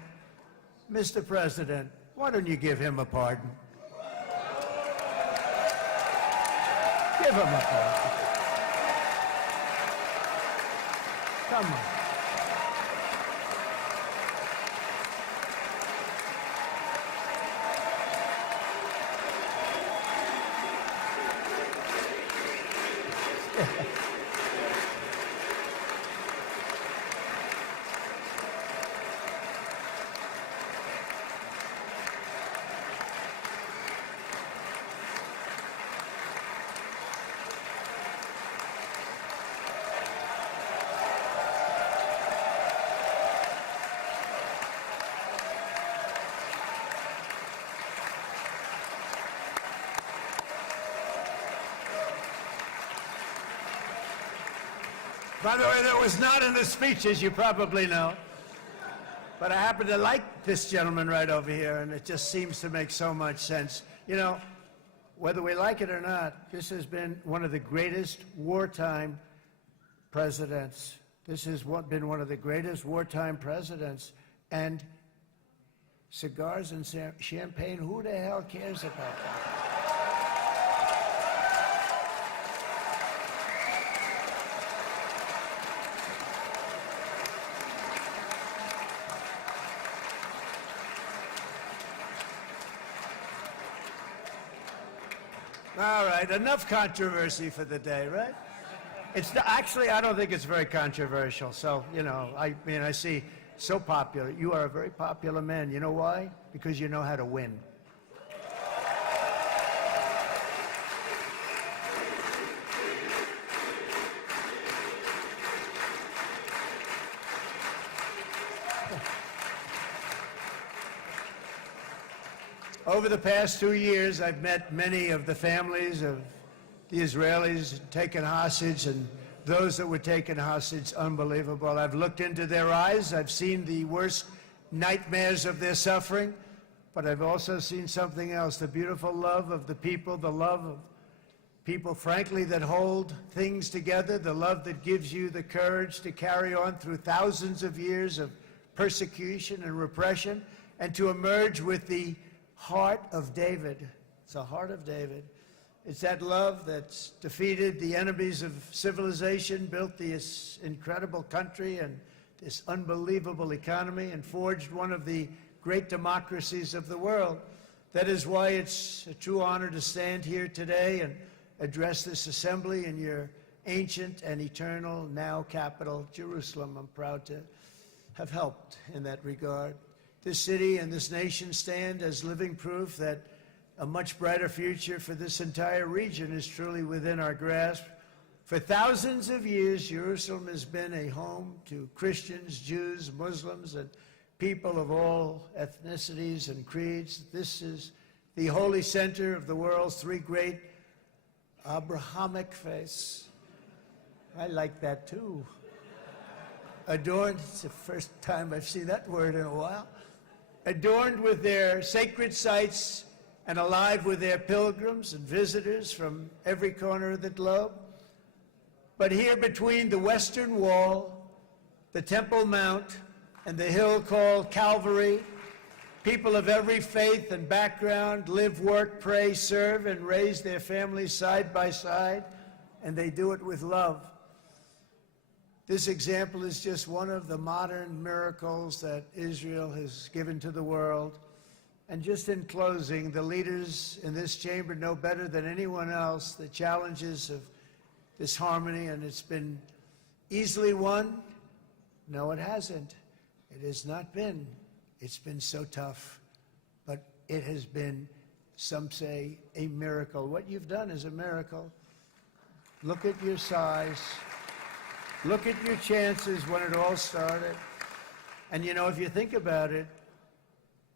Mr. President, why don't you give him a pardon? Give him a pardon. Come on. By the way, that was not in the speech, as you probably know. But I happen to like this gentleman right over here, and it just seems to make so much sense. You know, whether we like it or not, this has been one of the greatest wartime presidents. This has been one of the greatest wartime presidents. And cigars and champagne, who the hell cares about that? All right, enough controversy for the day, right? Actually, I don't think it's very controversial. So, you know, I mean, I see so popular. You are a very popular man. You know why? Because you know how to win. Over the past 2 years, I've met many of the families of the Israelis taken hostage and those that were taken hostage. Unbelievable. I've looked into their eyes. I've seen the worst nightmares of their suffering, but I've also seen something else, the beautiful love of the people, the love of people, frankly, that hold things together, the love that gives you the courage to carry on through thousands of years of persecution and repression, and to emerge with the heart of David. It's the heart of David. It's that love that's defeated the enemies of civilization, built this incredible country and this unbelievable economy, and forged one of the great democracies of the world. That is why it's a true honor to stand here today and address this assembly in your ancient and eternal now capital, Jerusalem. I'm proud to have helped in that regard. This city and this nation stand as living proof that a much brighter future for this entire region is truly within our grasp. For thousands of years, Jerusalem has been a home to Christians, Jews, Muslims, and people of all ethnicities and creeds. This is the holy center of the world's three great Abrahamic faiths. I like that too. Adorned, it's the first time I've seen that word in a while. Adorned with their sacred sites and alive with their pilgrims and visitors from every corner of the globe. But here between the Western Wall, the Temple Mount, and the hill called Calvary, people of every faith and background live, work, pray, serve, and raise their families side by side, and they do it with love. This example is just one of the modern miracles that Israel has given to the world. And just in closing, the leaders in this chamber know better than anyone else the challenges of this harmony, and it's been easily won. No, it hasn't. It has not been. It's been so tough, but it has been, some say, a miracle. What you've done is a miracle. Look at your size. Look at your chances when it all started. And you know, if you think about it,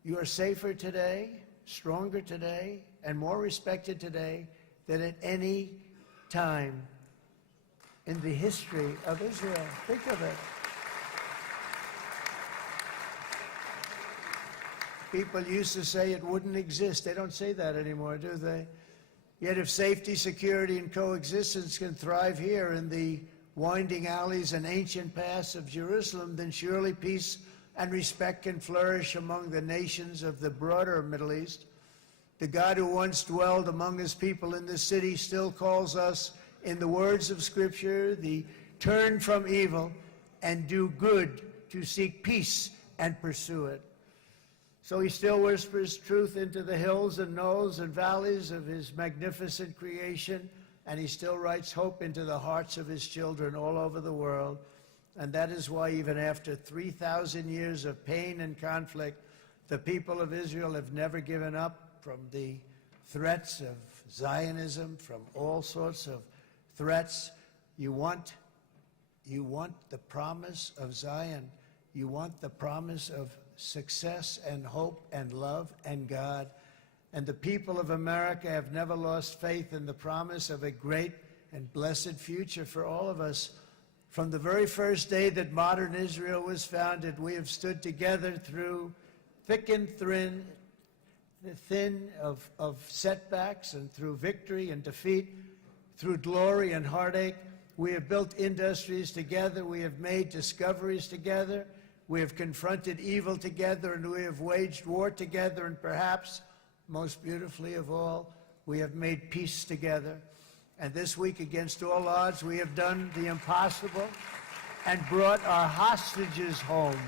you are safer today, stronger today, and more respected today than at any time in the history of Israel. Think of it. People used to say it wouldn't exist. They don't say that anymore, do they? Yet if safety, security, and coexistence can thrive here in the winding alleys and ancient paths of Jerusalem, then surely peace and respect can flourish among the nations of the broader Middle East. The God who once dwelled among his people in this city still calls us, in the words of Scripture, the turn from evil and do good, to seek peace and pursue it. So he still whispers truth into the hills and knolls and valleys of his magnificent creation, and he still writes hope into the hearts of his children all over the world. And that is why even after 3,000 years of pain and conflict, the people of Israel have never given up from the threats of Zionism, from all sorts of threats. You want the promise of Zion. You want the promise of success and hope and love and God. And the people of America have never lost faith in the promise of a great and blessed future for all of us. From the very first day that modern Israel was founded, we have stood together through thick and thin of setbacks, and through victory and defeat, through glory and heartache. We have built industries together. We have made discoveries together. We have confronted evil together, and we have waged war together. And perhaps, most beautifully of all, we have made peace together. And this week, against all odds, we have done the impossible and brought our hostages home.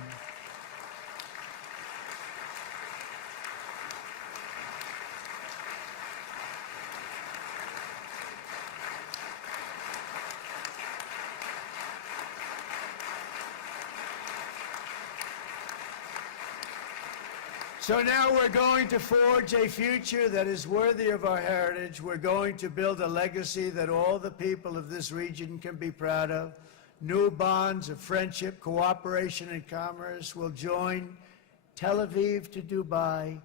So now we're going to forge a future that is worthy of our heritage. We're going to build a legacy that all the people of this region can be proud of. New bonds of friendship, cooperation, and commerce will join Tel Aviv to Dubai,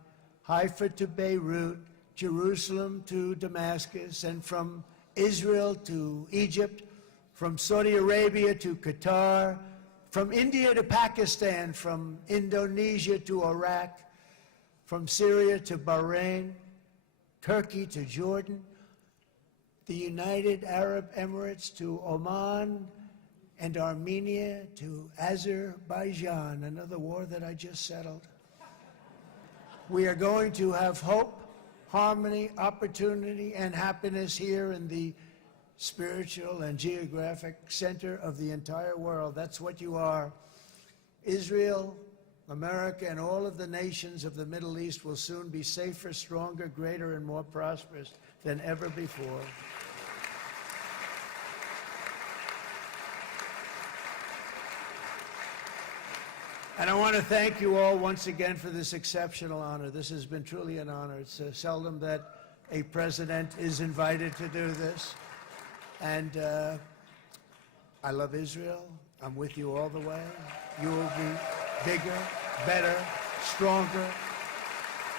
Haifa to Beirut, Jerusalem to Damascus, and from Israel to Egypt, from Saudi Arabia to Qatar, from India to Pakistan, from Indonesia to Iraq, from Syria to Bahrain, Turkey to Jordan. the United Arab Emirates to Oman, and Armenia to Azerbaijan, another war that I just settled. We are going to have hope, harmony, opportunity, and happiness here in the spiritual and geographic center of the entire world. That's what you are. Israel, America, and all of the nations of the Middle East will soon be safer, stronger, greater, and more prosperous than ever before. And I want to thank you all once again for this exceptional honor. This has been truly an honor. It's seldom that a president is invited to do this. And I love Israel. I'm with you all the way. You will be bigger, better, stronger,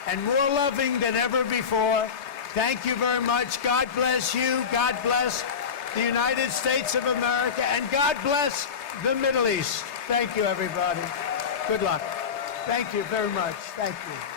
and more loving than ever before. Thank you very much. God bless you. God bless the United States of America. And God bless the Middle East. Thank you, everybody. Good luck. Thank you very much. Thank you.